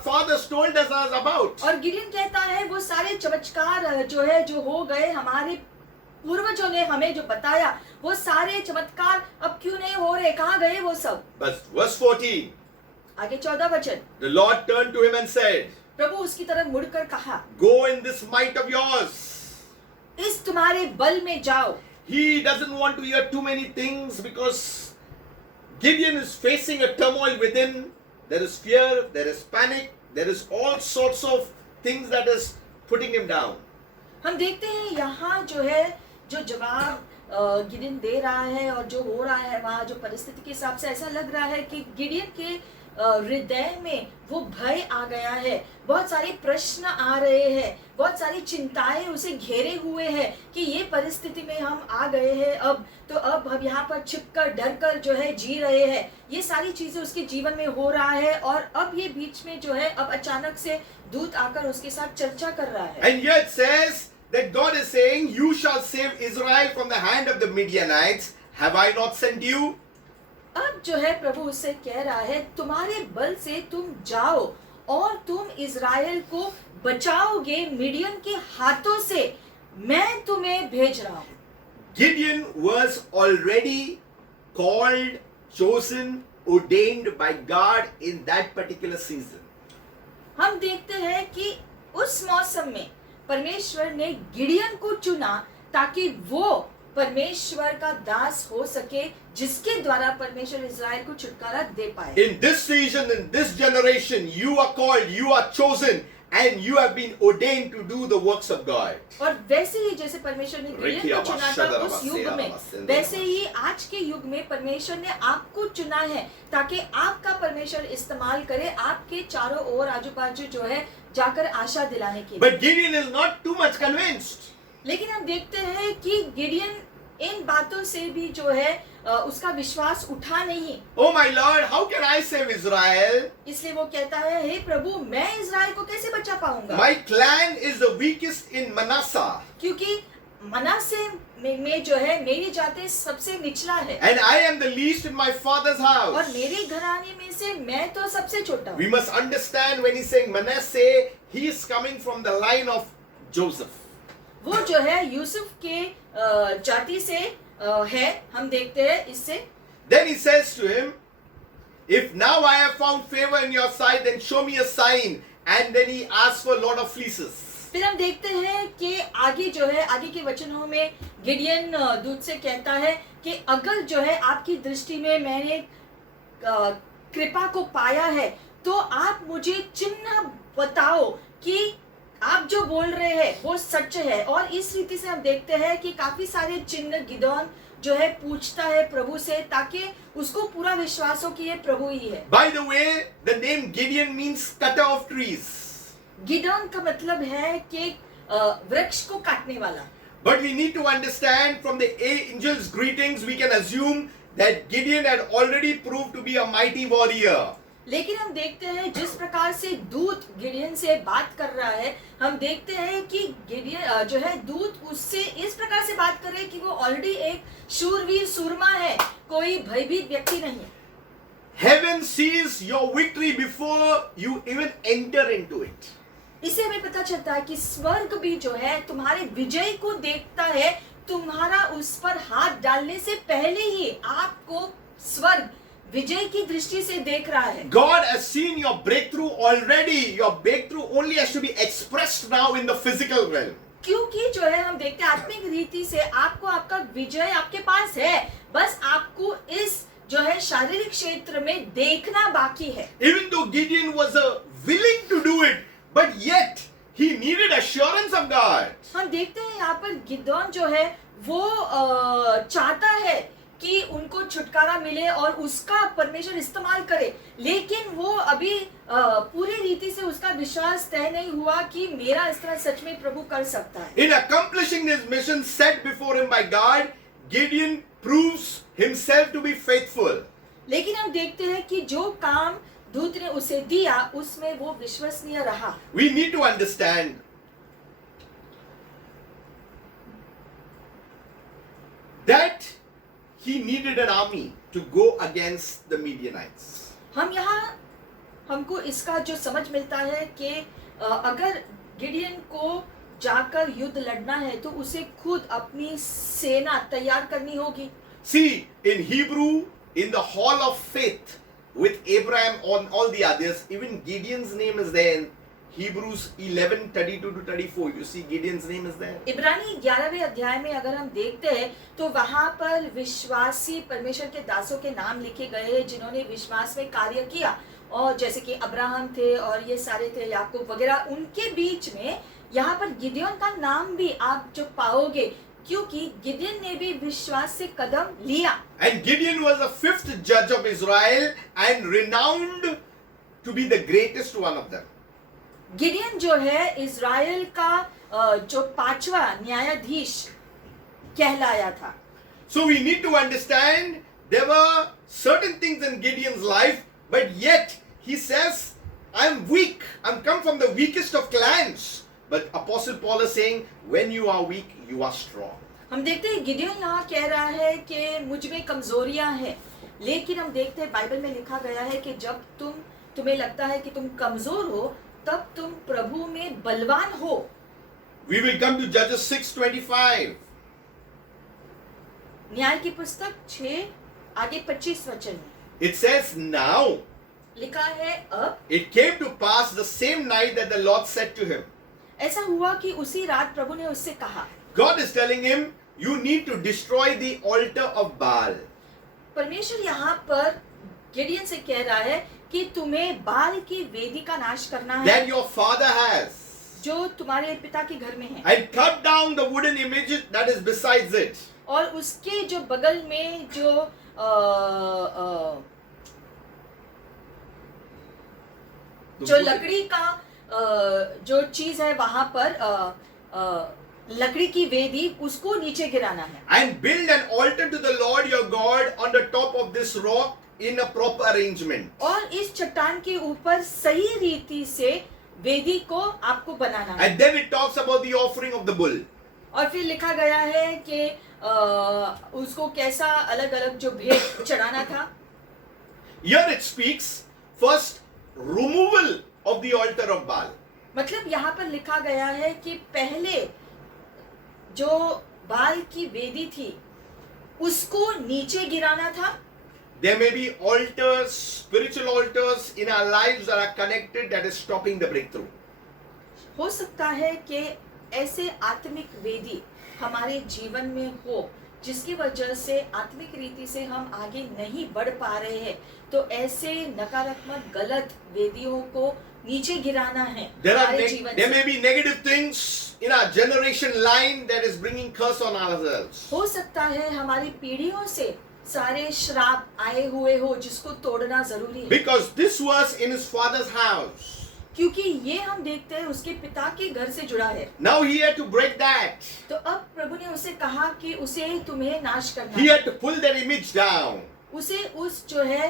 fathers told us about? और गिdeon कहता है वो सारे चमत्कार जो है, जो हो गए हमारे पूर्वजों ने हमें जो बताया, वो सारे चमत्कार अब क्यों नहीं हो रहे? कहाँ गए वो सब? But verse 14, आगे 14 वचन, the Lord turned to him and said, प्रभु उसकी तरफ मुड़कर कहा, "Go in this might of yours." इस तुम्हारे बल में जाओ। He doesn't want to hear too many things because Gideon is facing a turmoil within. There is fear, there is panic, there is all sorts of things that is putting him down. हम देखते हैं यहाँ जो है, जो जवाब गिdeon दे रहा है और जो हो रहा है वहाँ, जो परिस्थिति के हिसाब से ऐसा लग रहा है कि गिdeon के हृदय में वो भय आ गया है, बहुत सारे प्रश्न आ रहे हैं, बहुत सारी चिंताएं उसे घेरे हुए हैं कि ये परिस्थिति में हम आ गए हैं अब हम यहाँ पर छिपकर डरकर जो है जी रहे हैं। ये सारी चीजें उसके जीवन में हो रहा है और अब ये बीच में जो है अब अचानक से दूत आकर उसके साथ चर्चा कर रहा है। And here it says that God is saying, "You shall save Israel from the hand of the Midianites. Have I not sent you?" अब जो है प्रभु उससे कह रहा है, तुम्हारे बल से तुम जाओ और तुम इज़राइल को बचाओगे मिडियन के हाथों से, मैं तुम्हें भेज रहा हूं। Gideon was already called, chosen, ordained by God in that particular season. हम देखते हैं कि उस मौसम में परमेश्वर ने गिडियन को चुना ताकि वो परमेश्वर का दास हो सके, जिसके द्वारा परमेश्वर इज़राइल को छुटकारा दे पाए। In this season, in this generation, you are called, you are chosen, and you have been ordained to do the works of God. और वैसे ही जैसे परमेश्वर ने गिडियन को चुना था उस युग में, वैसे ही आज के युग में परमेश्वर ने आपको चुना है ताकि आपका परमेश्वर इस्तेमाल करे आपके चारों ओर आजू बाजू जो है जाकर आशा दिलाने के लिए। But Gideon is not too much convinced. लेकिन हम देखते हैं कि गिडियन इन बातों से भी जो है उसका विश्वास उठा नहीं। Oh my Lord, how can I save Israel? इसलिए वो कहता है, हे प्रभु, मैं इज़राइल को कैसे बचा पाऊंगा? My clan is the weakest in Manasseh, क्योंकि मनासे में जो है मेरी जाति सबसे निचला है and I am the least in my father's और house. मेरे घराने में से मैं तो सबसे छोटा हूँ। We must understand when he's saying Manasseh, he is coming from the line of Joseph. वो जो है यूसुफ के जाति से है, हम देखते हैं इससे। Then he says to him, "If now I have found favor in your sight, then show me a sign." And then he asks for a lot of fleeces. फिर हम देखते हैं कि आगे जो है, आगे के वचनों में गिडियन दूत से कहता है कि अगर जो है आपकी दृष्टि में मैंने कृपा को पाया है तो आप मुझे चिन्ह बताओ कि आप जो बोल रहे हैं वो सच है। और इस रीति से हम देखते हैं कि काफी सारे चिन्ह गिदोन जो है पूछता है प्रभु से ताकि उसको पूरा विश्वास हो कि ये प्रभु ही है। By the way, the name Gideon means cutter of trees. Gideon का मतलब है कि वृक्ष को काटने वाला। But we need to understand from the angel's greetings, we can assume that Gideon had already proved to be a mighty warrior. लेकिन हम देखते हैं जिस प्रकार से दूत गिडियन से बात कर रहा है, हम देखते हैं कि गिडियन जो है दूत उससे इस प्रकार से बात कर रहे हैं कि वो ऑलरेडी एक शूरवीर सूरमा है, कोई भयभीत व्यक्ति नहीं। Heaven sees your victory before you even enter into it. इससे हमें पता चलता है कि स्वर्ग भी जो है तुम्हारे विजय को देखता है, तुम्हारा उस पर हाथ डालने से पहले ही आपको स्वर्ग विजय की दृष्टि से देख रहा है। God has seen your breakthrough already. Your breakthrough only has to be expressed now in the physical realm. क्योंकि जो है हम देखते हैं आत्मिक रीति से आपको आपका विजय आपके पास है, बस आपको इस जो है शारीरिक क्षेत्र में देखना बाकी है। Even though Gideon was willing to do it, but yet he needed assurance of God. हम देखते हैं यहाँ पर गिदोन जो है वो चाहता है कि उनको छुटकारा मिले और उसका परमेश्वर इस्तेमाल करे, लेकिन वो अभी पूरी रीति से उसका विश्वास तय नहीं हुआ कि मेरा इस तरह सच में प्रभु कर सकता है। In accomplishing his mission set before him by God, Gideon proves himself to be faithful. लेकिन हम देखते हैं कि जो काम दूत ने उसे दिया उसमें वो विश्वसनीय रहा। We need to understand that he needed an army to go against the Midianites. हमको इसका जो समझ मिलता है कि अगर गिडियन को जाकर युद्ध लड़ना है तो उसे खुद अपनी सेना तैयार करनी होगी। See, in Hebrew, in the hall of faith with Abraham on all the others, even Gideon's name is there in Hebrews 11:32 to 34. You see Gideon's name is there. इब्रानी 11वें अध्याय में अगर हम देखते हैं तो वहां पर विश्वासी परमेश्वर के दासों के नाम लिखे गए हैं जिन्होंने विश्वास में कार्य किया, और जैसे कि अब्राहम थे और ये सारे थे याकूब वगैरह, उनके बीच में यहाँ पर गिदियोन का नाम भी आप जो पाओगे क्योंकि गिदियोन ने भी विश्वास से कदम लिया। And Gideon was the fifth judge of Israel and renowned to be the greatest one of them. Gideon जो है इज़राइल का जो पांचवा न्यायाधीश कहलाया था। So we need to understand there were certain things in Gideon's life, but yet he says, I'm weak. I'm come from the weakest of clans. But Apostle Paul is saying, when you are weak, you are strong. हम देखते हैं Gideon यहाँ कह रहा है कि मुझ में कमजोरियां हैं, लेकिन हम देखते हैं बाइबल में लिखा गया है कि जब तुम्हें लगता है कि तुम कमजोर हो तब तुम प्रभु में बलवान हो। We will come to Judges 6:25. न्याय की पुस्तक 6 आगे 25 वचन में It says, now लिखा है अब it came to pass the same night that the Lord said to him. ऐसा हुआ कि उसी रात प्रभु ने उससे कहा। God is telling him, you need to destroy the altar of Baal. परमेश्वर यहाँ पर गिडियन से कह रहा है कि तुम्हें बाल की वेदी का नाश करना है That your father has. जो तुम्हारे पिता के घर में है, And cut down the wooden images that is besides it. और उसके जो बगल में जो जो लकड़ी का जो चीज है वहां पर लकड़ी की वेदी उसको नीचे गिराना है। And build an altar to the Lord your God on the top of this rock in a proper arrangement. और इस चट्टान के ऊपर सही रीति से वेदी को आपको बनाना है। And then it talks about the offering of the bull. और फिर लिखा गया है कि उसको कैसा अलग अलग जो भेंट चढ़ाना था। Here it speaks first removal of the altar of Baal. मतलब यहाँ पर लिखा गया है कि पहले जो बाल की वेदी थी उसको नीचे गिराना था। There may be altars, spiritual altars in our lives that are connected that is stopping the breakthrough. हो सकता है कि ऐसे आत्मिक वेदी हमारे जीवन में हो जिसकी वजह से आत्मिक रीति से हम आगे नहीं बढ़ पा रहे हैं, तो ऐसे नकारात्मक गलत वेदियों को नीचे गिराना है हमारे जीवन There से। may be negative things in our generation line that is bringing curse on ourselves. हो सकता है हमारी पीढ़ियों से सारे श्राप आए हुए हो जिसको तोड़ना जरूरी है। Because this was in his father's house. क्योंकि ये हम देखते हैं उसके पिता के घर से जुड़ा है। Now he had to break that. तो अब प्रभु ने उसे कहा कि उसे तुम्हें नाश करना He है। had to pull that image down. उसे उस जो है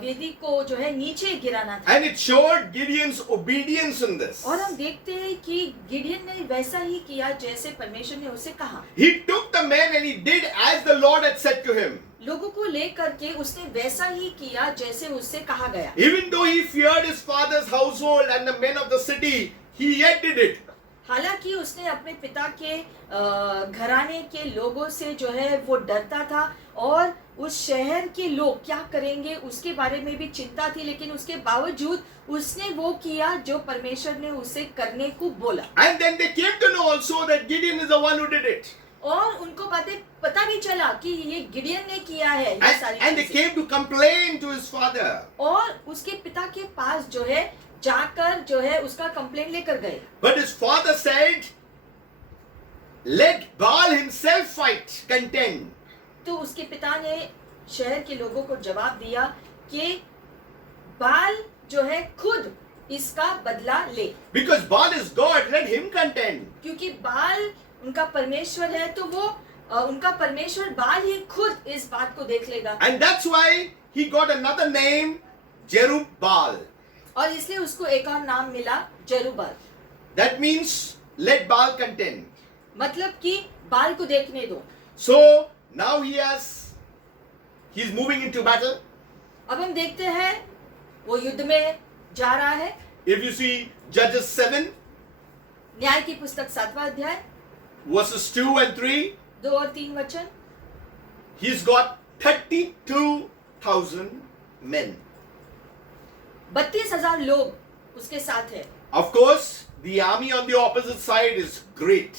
वेदी को जो है नीचे गिराना था। And it showed Gideon's obedience in this. और हम देखते हैं कि गिडियन ने वैसा ही किया जैसे परमेश्वर ने उसे कहा। He took the men and he did as the Lord had said to him. लोगों को लेकर के उसने वैसा ही किया जैसे उससे कहा गया। Even though he feared his father's household and the men of the city, he yet did it. हालांकि उसने अपने पिता के घराने के लोगों से जो है वो डरता था और उस शहर के लोग क्या करेंगे उसके बारे में भी चिंता थी, लेकिन उसके बावजूद उसने वो किया जो परमेश्वर ने उसे करने को बोला। And then they came to know also that Gideon is the one who did it. और उनको बातें पता भी चला कि ये गिडियन ने किया है ये सारी And they चीजें। came to complain to his father. और उसके पिता के पास जो है जाकर जो है उसका कंप्लेंट लेकर गए। But his father said, let Baal himself fight, contend. तो उसके पिता ने शहर के लोगों को जवाब दिया कि बाल जो है खुद इसका बदला ले, Because Baal is God, let him contend. क्योंकि बाल उनका परमेश्वर है तो वो उनका परमेश्वर बाल ही खुद इस बात को देख लेगा। And that's why he got another name, Jerubbaal. और इसलिए उसको एक और नाम मिला जरुब्बाल। That means let Baal contend. मतलब कि बाल को देखने दो। So now he's moving into battle. अब हम देखते हैं वो युद्ध में जा रहा है। If you see Judges 7, न्याय की पुस्तक 7वां अध्याय verses 2 and 3, 2 और 3 वचन, he's got 32,000 men. 32,000 लोग उसके साथ है। Of course, the army on the opposite side is great.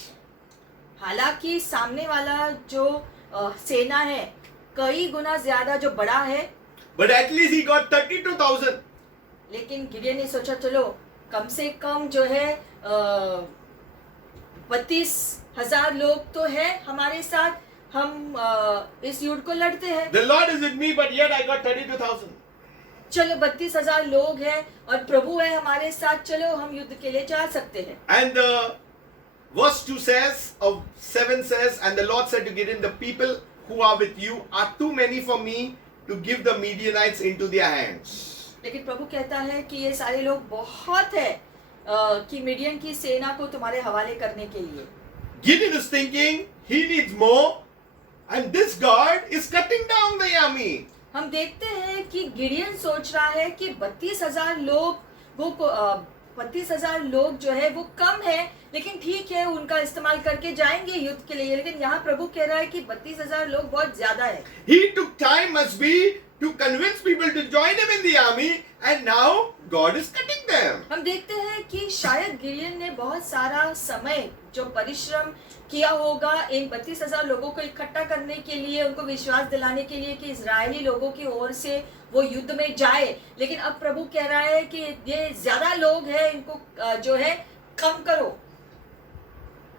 हालांकि सामने वाला जो सेना है कई गुना ज्यादा जो बड़ा है, But at least he got 32,000. लेकिन गिडियन ने सोचा चलो कम से कम जो है 32,000 लोग तो है हमारे साथ, हम इस युद्ध को लड़ते हैं। The Lord is with me, but yet I got 32,000. चलो 32,000 लोग हैं और प्रभु है हमारे साथ, चलो हम युद्ध के लिए जा सकते हैं। And verse 2 says, of 7 says, and the Lord said to Gideon, the people who are with you are too many for me to give the Midianites into their hands. लेकिन प्रभु कहता है कि ये सारे लोग बहुत है कि मिडियन की सेना को तुम्हारे हवाले करने के लिए। Gideon is thinking he needs more, and this God is cutting down the army. हम देखते हैं कि गिडियन सोच रहा है कि 32,000 लोग वो 32,000 लोग जो है वो कम है, लेकिन ठीक है उनका इस्तेमाल करके जाएंगे युद्ध के लिए। लेकिन यहाँ प्रभु कह रहा है कि 32,000 लोग बहुत ज्यादा है। He took time, must be, to convince people to join him in the army, and now God is cutting them. हम देखते हैं कि शायद गिडियन ने बहुत सारा समय जो परिश्रम किया होगा इन 32,000 लोगों को इकट्ठा करने के लिए, उनको विश्वास दिलाने के लिए कि इजरायली लोगों की ओर से वो युद्ध में जाए, लेकिन अब प्रभु कह रहा है कि ये ज्यादा लोग हैं, इनको जो है कम करो।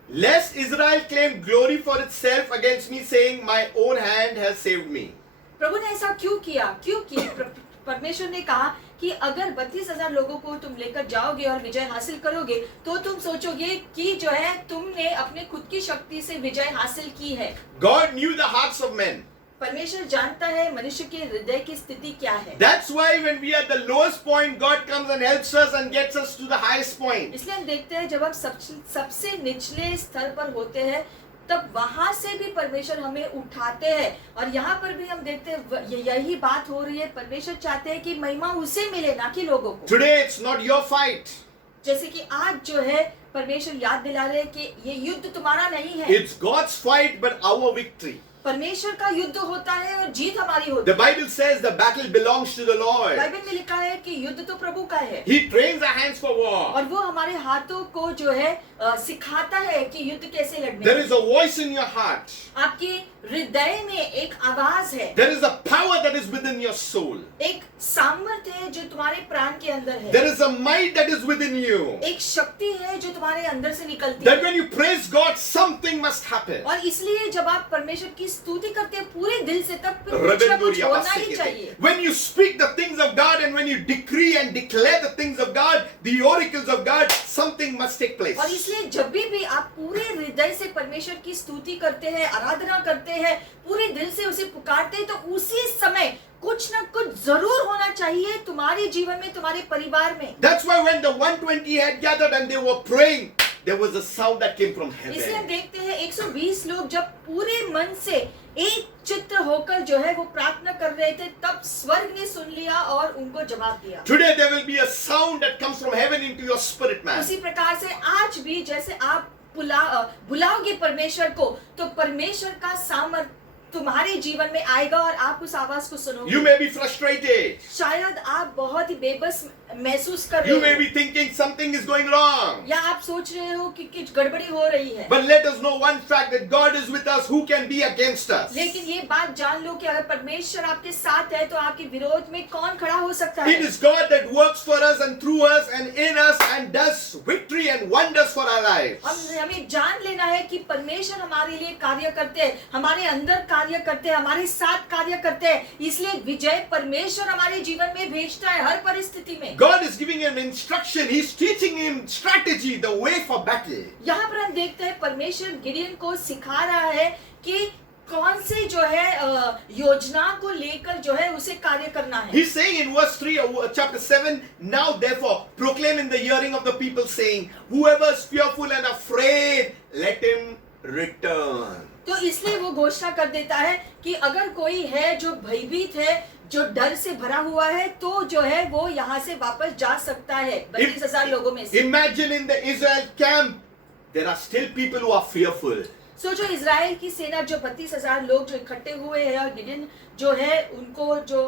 Lest Israel claim glory for itself against me, saying, my own hand has saved me. प्रभु ने ऐसा क्यों किया? क्योंकि परमेश्वर ने कहा कि अगर 32,000 लोगों को तुम लेकर जाओगे और विजय हासिल करोगे तो तुम सोचोगे कि जो है तुमने अपने खुद की शक्ति से विजय हासिल की है। God knew the hearts of men. परमेश्वर जानता है मनुष्य के हृदय की स्थिति क्या है। That's why when we are at the lowest point, God comes and helps us and gets us to the highest point. इसलिए हम देखते हैं जब हम सबसे निचले स्तर पर होते हैं तब वहां से भी परमेश्वर हमें उठाते हैं, और यहाँ पर भी हम देखते हैं यही बात हो रही है। परमेश्वर चाहते हैं कि महिमा उसे मिले ना कि लोगों को। Today it's not your fight. जैसे कि आज जो है परमेश्वर याद दिला रहे हैं कि ये युद्ध तुम्हारा नहीं है, It's God's fight, but our victory. परमेश्वर का युद्ध होता है और जीत हमारी होती The Bible says the battle belongs to the है। Lord. बाइबल में लिखा है कि युद्ध तो प्रभु का है, He trains our hands for war. और वो हमारे हाथों को जो है सिखाता है कि युद्ध कैसे लड़ने। There is a voice in your heart. आपके हृदय में एक आवाज है, There is a power that is within your soul. एक सामर्थ्य है जो तुम्हारे प्राण के अंदर है, There is a might that is within you. एक शक्ति है जो तुम्हारे अंदर से निकलती That है। when you praise God, something must happen. और इसलिए जब आप परमेश्वर की स्तुति करते हैं पूरे दिल से तब फिर कुछ ना कुछ होना ही चाहिए। When you speak the things of God and when you decree and declare the things of God, the oracles of God, something must take place. और इसलिए जब भी आप पूरे हृदय से परमेश्वर की स्तुति करते हैं, आराधना करते हैं, पूरे दिल से उसे पुकारते हैं, तो उसी समय कुछ ना कुछ जरूर होना चाहिए तुम्हारे जीवन में, तुम्हारे परिवार में। That's why when the 120 had gathered and they were praying, there was a sound that came from इसलिए हम heaven. देखते हैं 120 लोग जब पूरे मन से एक चित्र होकर जो है वो प्रार्थना कर रहे थे, तब स्वर्ग ने सुन लिया और उनको जवाब दिया। Today there will be a sound that comes from heaven into your spirit man. उसी प्रकार से आज भी जैसे आप बुलाओगे परमेश्वर को, तो परमेश्वर का सामर्थ्य तुम्हारे जीवन में आएगा और आप उस आवाज को सुनोगे। You may be frustrated. शायद आप बहुत ही बेबस महसूस कर You रहे may हो, be thinking something is going wrong. या आप सोच रहे हो कि कुछ गड़बड़ी हो रही है। But let us know one fact that God is with us. Who can be against us? लेकिन ये बात जान लो कि अगर परमेश्वर आपके साथ है तो आपके विरोध में कौन खड़ा हो सकता It है। is God that works for us and through us and in us and does victory and wonders for our lives. हमें जान लेना है कि परमेश्वर हमारे लिए कार्य करते हैं, हमारे अंदर कार्य करते हैं, हमारे साथ कार्य करते हैं, इसलिए विजय परमेश्वर हमारे जीवन में भेजता है हर परिस्थिति में। God is giving him instruction. He's teaching him strategy, the way for battle. यहाँ पर हम देखते हैं परमेश्वर गिdeon को सिखा रहा है कि कौन से जो है योजना को लेकर जो है उसे कार्य करना है। He's saying in verse 3 of chapter 7, now therefore proclaim in the hearing of the people saying, whoever is fearful and afraid, let him return. तो इसलिए वो घोषणा कर देता है कि अगर कोई है जो भयभीत है, जो डर से भरा हुआ है, तो जो है वो यहाँ से वापस जा सकता है। 32,000 लोगों में से Imagine in the Israel camp, there are still people who are fearful. सोचो इजराइल की सेना जो 32,000 लोग जो इकट्ठे हुए हैं और गिdeon जो है उनको जो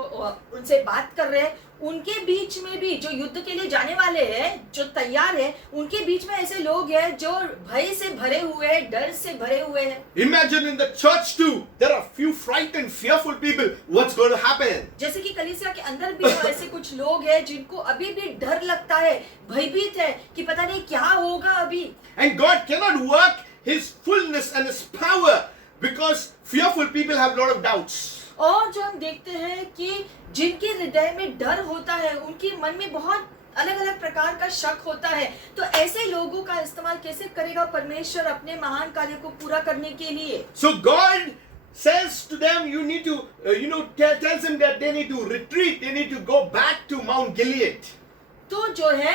उनसे बात कर रहे हैं, उनके बीच में भी जो युद्ध के लिए जाने वाले हैं, जो तैयार है, उनके बीच में ऐसे लोग हैं जो भय से भरे हुए हैं, डर से भरे हुए हैं। Imagine in the church too, there are few frightened, fearful people. What's going to happen? जैसे कि कलीसिया के अंदर भी ऐसे कुछ लोग हैं जिनको अभी भी डर लगता है, भयभीत है कि पता नहीं क्या होगा अभी। And God cannot work His fullness and His power because fearful people have a lot of doubts. और जो हम देखते हैं कि जिनके हृदय में डर होता है, उनके मन में बहुत अलग अलग प्रकार का शक होता है, तो ऐसे लोगों का इस्तेमाल कैसे करेगा परमेश्वर अपने महान कार्य को पूरा करने के लिए। So God says to them, you need to, tells them that they need to retreat, they need to go back to Mount Gilead. तो जो है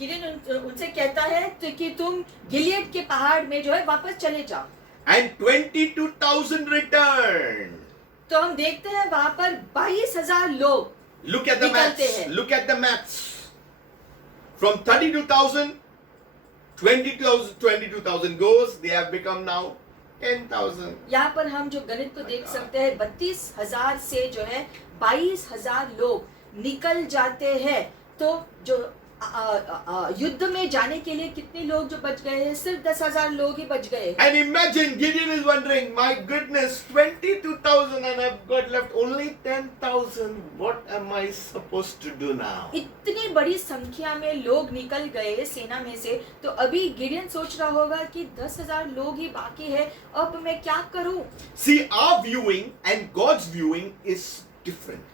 गिdeon उनसे कहता है तो कि तुम गिलियड के पहाड़ में जो है वापस चले जाओ। And 22,000 returned. तो हम देखते हैं वहां पर 22,000 लोग Look at the निकलते maths. हैं। Look at the maths. From 32,000, 22,000 goes. They have become now 10,000. यहाँ पर हम जो गणित को देख सकते हैं, 32,000 से जो है 22,000 लोग निकल जाते हैं। तो जो युद्ध में जाने के लिए कितने लोग जो बच गए हैं, सिर्फ 10,000 लोग ही बच गए। And imagine Gideon is wondering, my goodness, 22,000 and I've got left only 10,000. What am I supposed to do now? इतनी बड़ी संख्या में लोग निकल गए सेना में से, तो अभी गिdeon सोच रहा होगा कि 10,000 लोग ही बाकी है, अब मैं क्या करूं? See, our viewing and God's viewing is different.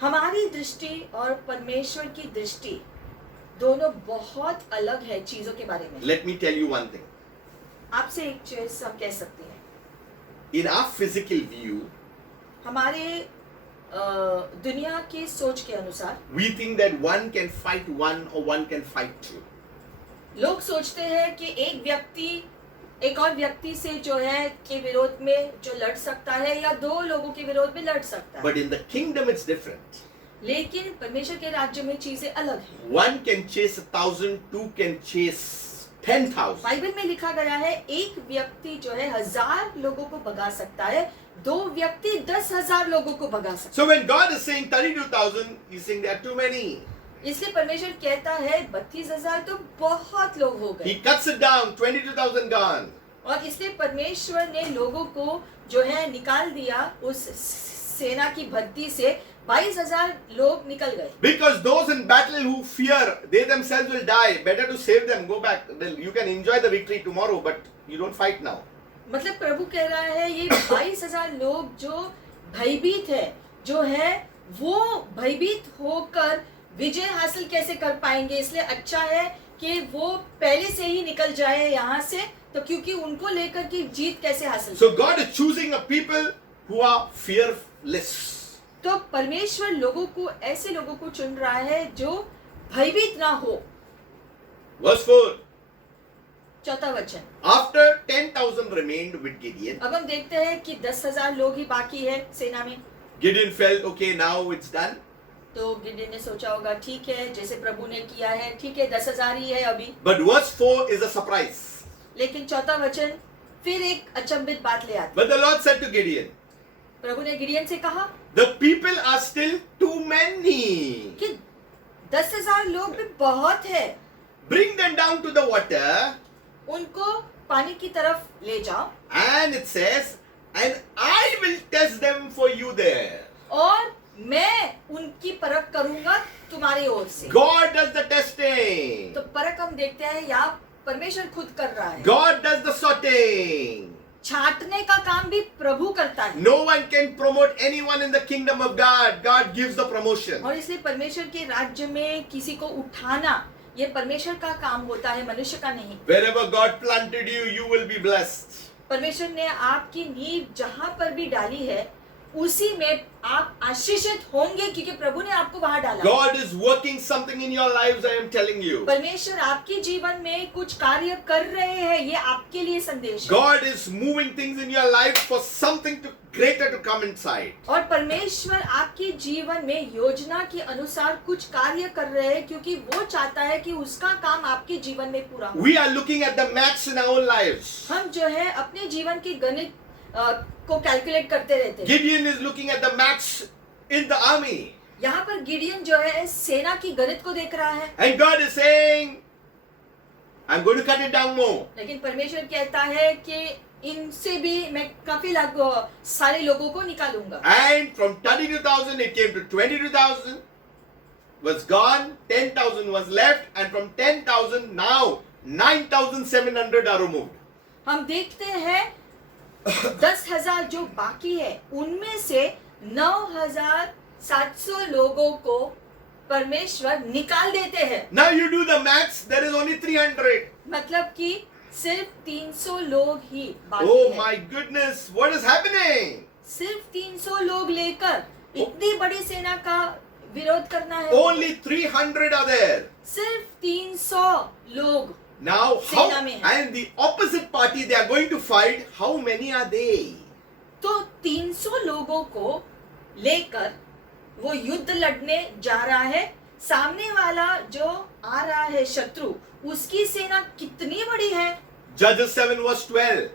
हमारी दृष्टि और परमेश्वर की दृष्टि दोनों बहुत अलग है चीजों के बारे में। Let me tell you one thing. आपसे एक चीज हम कह सकते हैं, In our physical view, हमारे दुनिया की सोच के अनुसार we think that one can fight one or one can fight two. लोग सोचते हैं कि एक व्यक्ति एक और व्यक्ति से जो है के विरोध में जो लड़ सकता है, या दो लोगों के विरोध में लड़ सकता है। But in the kingdom it's different. लेकिन परमेश्वर के राज्य में चीजें अलग हैं। One can chase 1,000, two can chase 10,000. Bible में लिखा गया है एक व्यक्ति जो है 1,000 लोगों को भगा सकता है, दो व्यक्ति 10,000 लोगों को भगा सकता So when God is saying 32,000, He's saying there are too many. है। इसलिए परमेश्वर कहता है 32,000 तो बहुत लोग हो He गए, cuts it down, 22,000 gone. और इसलिए परमेश्वर ने लोगों को जो है निकाल दिया उस सेना की भर्ती से। 22,000 लोग निकल गए। Because those in battle who fear, they themselves will die. Better to save them, go back. Well, you can enjoy the victory tomorrow, but you don't fight now. मतलब प्रभु कह रहा है ये 22,000 लोग जो भयभीत है, जो है वो भयभीत होकर विजय हासिल कैसे कर पाएंगे, इसलिए अच्छा है कि वो पहले से ही निकल जाए यहाँ से, तो क्योंकि उनको लेकर की जीत कैसे हासिल। So God is choosing a people who are fearless. तो परमेश्वर लोगों को ऐसे लोगों को चुन रहा है जो भयभीत ना हो। Verse 4. चौथा वचन। After 10,000 remained with Gideon, अब हम देखते हैं कि 10,000 लोग ही बाकी है सेना में। Gideon felt, okay, now it's done. तो गिडियन ने सोचा होगा ठीक है, जैसे प्रभु ने किया है, ठीक है, 10,000 ही है अभी। But verse 4 is a surprise. लेकिन चौथा वचन फिर एक अचंभित बात ले आता। But the Lord said to Gideon, प्रभु ने गिडियन से कहा the people are still too many. कि 10,000 लोग भी बहुत है, Bring them down to the water. उनको पानी की तरफ ले जाओ And it says, and I will test them for you there. और मैं उनकी परख करूंगा तुम्हारी ओर से। God does the testing. तो परख हम देखते हैं यहाँ परमेश्वर खुद कर रहा है। God does the sorting. छांटने का काम भी प्रभु करता है। No one can promote anyone in the kingdom of God. God gives the promotion. और इसलिए परमेश्वर के राज्य में किसी को उठाना ये परमेश्वर का काम होता है, मनुष्य का नहीं। Wherever God planted you, you will be blessed. परमेश्वर ने आपकी नींव जहां पर भी डाली है उसी में आप आशीषित होंगे, क्योंकि प्रभु ने आपको वहां डाला। God is working something in your lives, I am telling you. परमेश्वर आपके जीवन में कुछ कार्य कर रहे हैं, ये आपके लिए संदेश है। God is moving things in your life for something greater to come inside. और परमेश्वर आपके जीवन में योजना के अनुसार कुछ कार्य कर रहे हैं, क्योंकि वो चाहता है कि उसका काम आपके जीवन में पूरा हो। We are looking at the maths in our own lives. हम जो है अपने जीवन के गणित को कैलकुलेट करते रहते हैं। Gideon is looking at the maths in the army. यहाँ पर गिडियन जो है सेना की गणित को देख रहा है, And God is saying, I'm going to cut it down more. लेकिन परमेश्वर कहता है कि इनसे भी मैं काफी सारे लोगों को निकालूंगा। And from 32,000 it came to 22,000 was gone, 10,000 was left, and from 10,000 now 9,700 are removed. हम देखते हैं 10,000 जो बाकी है उनमें से 9,700 लोगों को परमेश्वर निकाल देते हैं। Now you do the maths, there is only 300. मतलब कि सिर्फ 300 लोग ही बाकी Oh है। my goodness, what is happening? सिर्फ 300 लोग लेकर इतनी बड़ी सेना का विरोध करना है। Only 300 are there. सिर्फ 300 लोग। Now how, सेना में है। and the opposite party they are going to fight, how many are they? तो 300 लोगों को लेकर वो युद्ध लड़ने जा रहा है। सामने वाला जो आ रहा है शत्रु, उसकी सेना कितनी बड़ी है? Judges 7 verse 12.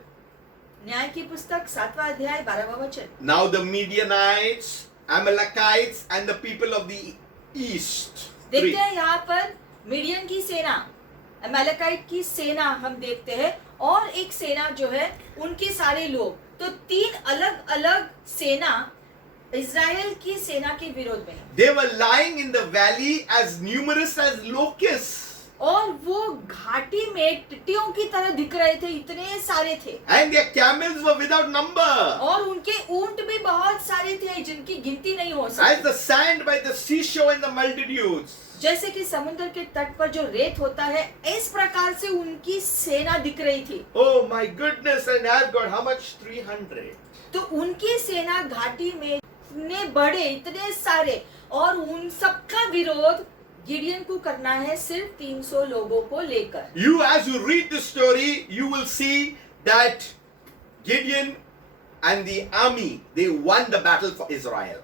न्याय की पुस्तक 7वां अध्याय 12वां वचन। Now the Midianites, Amalekites and the people of the east. देखते हैं यहाँ पर मिडियन की सेना, अमालेकाइट की सेना हम देखते हैं, और एक सेना जो है उनके सारे लोग। तो 3 अलग अलग सेना इज़राइल की सेना के विरोध में है। They were lying in the valley as numerous as locusts. और वो घाटी में टिड्डियों की तरह दिख रहे थे, इतने सारे थे। And their camels were without number. और उनके ऊंट भी बहुत सारे थे जिनकी गिनती नहीं हो As सकती। the sand by the seashore in the multitudes. जैसे कि समुद्र के तट पर जो रेत होता है, इस प्रकार से उनकी सेना दिख रही थी। Oh my goodness, and I've got how much? 300. तो उनकी सेना घाटी में इतने बड़े, इतने सारे, और उन सबका विरोध गिडियन को करना है सिर्फ 300 लोगों को लेकर। You, as you read the story, you will see that Gideon and the army, they won the battle for Israel.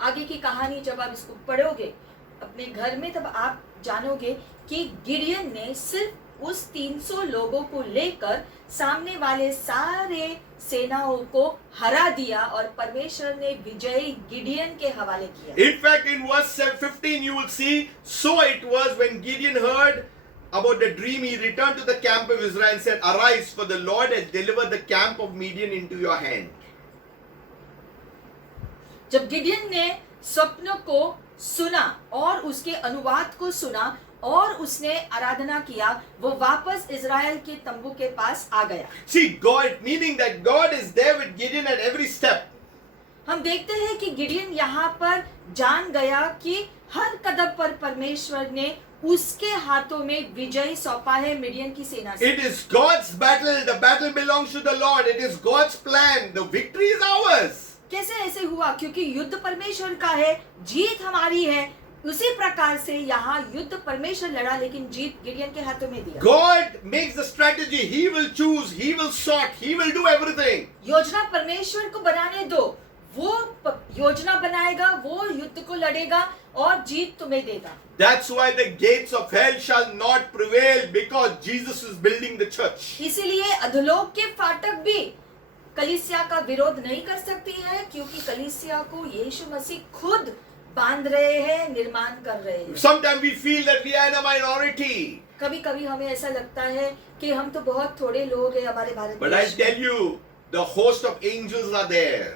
आगे की कहानी जब आप इसको पढ़ोगे अपने घर में, तब आप जानोगे कि गिडियन ने सिर्फ उस 300 लोगों को लेकर सामने वाले सारे सेनाओं को हरा दिया, और परमेश्वर ने विजय गिडियन के हवाले किया। In fact, in verse 15, you will see, so it was when Gideon heard about the dream, he returned to the camp of Israel and said, arise, for the Lord has delivered the camp of Midian into your hand. जब Gideon ने स्वप्न को सुना और उसके अनुवाद को सुना और उसने आराधना किया, वो वापस इज़राइल के तंबू के पास आ गया। See, God, meaning that God is there with Gideon at every step. हम देखते हैं कि गिडियन यहाँ पर जान गया कि हर कदम पर परमेश्वर ने उसके हाथों में विजय सौंपा है मिडियन की सेना से। It is God's battle. The battle belongs to the Lord. It is God's plan. The victory is ours. कैसे ऐसे हुआ? क्योंकि युद्ध परमेश्वर का है, जीत हमारी है, उसी प्रकार से यहाँ युद्ध परमेश्वर लड़ा, लेकिन जीत गिडियन के हाथों में दिया। God makes the strategy. He will choose, He will sort, He will do everything. योजना परमेश्वर को बनाने दो, वो योजना बनाएगा, वो युद्ध को लड़ेगा और जीत तुम्हें देगा। That's why the gates of hell shall not prevail, because Jesus is building the church. इसीलिए अधोलोक के फाटक भी कलीसिया का विरोध नहीं कर सकती है, क्योंकि कलीसिया को यीशु मसीह खुद बांध रहे हैं, निर्माण कर रहे हैं। Sometimes we feel that we are in a minority. कभी कभी हमें ऐसा लगता है कि हम तो बहुत थोड़े लोग हैं हमारे भारत But I देश tell में। you, the host of angels are there.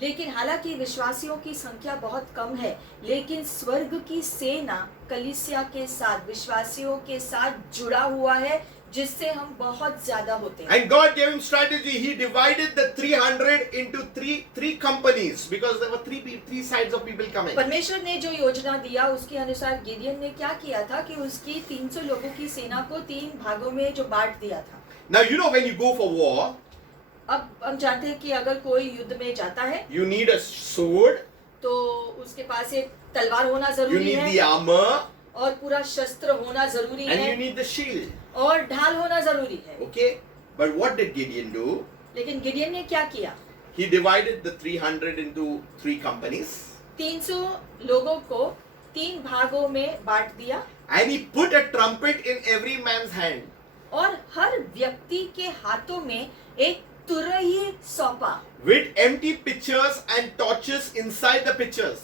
लेकिन हालांकि विश्वासियों की संख्या बहुत कम है, लेकिन स्वर्ग की सेना कलीसिया के साथ, विश्वासियों के साथ जुड़ा हुआ है, जिससे हम बहुत ज्यादा होते हैं। And God gave him strategy. He divided the 300 into three companies, because there were three sides of people coming. परमेश्वर ने जो योजना दिया उसके अनुसार गिडियन ने क्या किया था कि उसकी 300 लोगों की सेना को 3 भागों में जो बांट दिया था। Now you know when you go for war, अब हम जानते हैं कि अगर कोई युद्ध में जाता है you need a sword, तो उसके पास एक तलवार होना you जरूरी need है the armor, और पूरा शस्त्र होना जरूरी and you है need the shield. और ढाल होना जरूरी है। Okay? But what did Gideon do? लेकिन गिडियन ने क्या किया? He divided the 300 into 3 companies, 300 लोगों को 3 भागों में बांट दिया and he put a trumpet in every man's hand. और हर व्यक्ति के हाथों में एक तुरही सौंपा। With empty pitchers and torches inside the pitchers.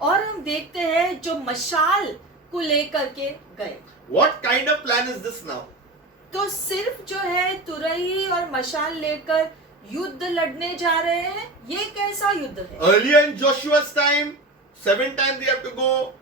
और हम देखते हैं जो मशाल को लेकर के गए। What kind of plan is this now? तो सिर्फ जो है तुरही और मशाल लेकर युद्ध लड़ने जा रहे हैं, ये कैसा युद्ध है? Earlier in Joshua's time, 7 times they have to go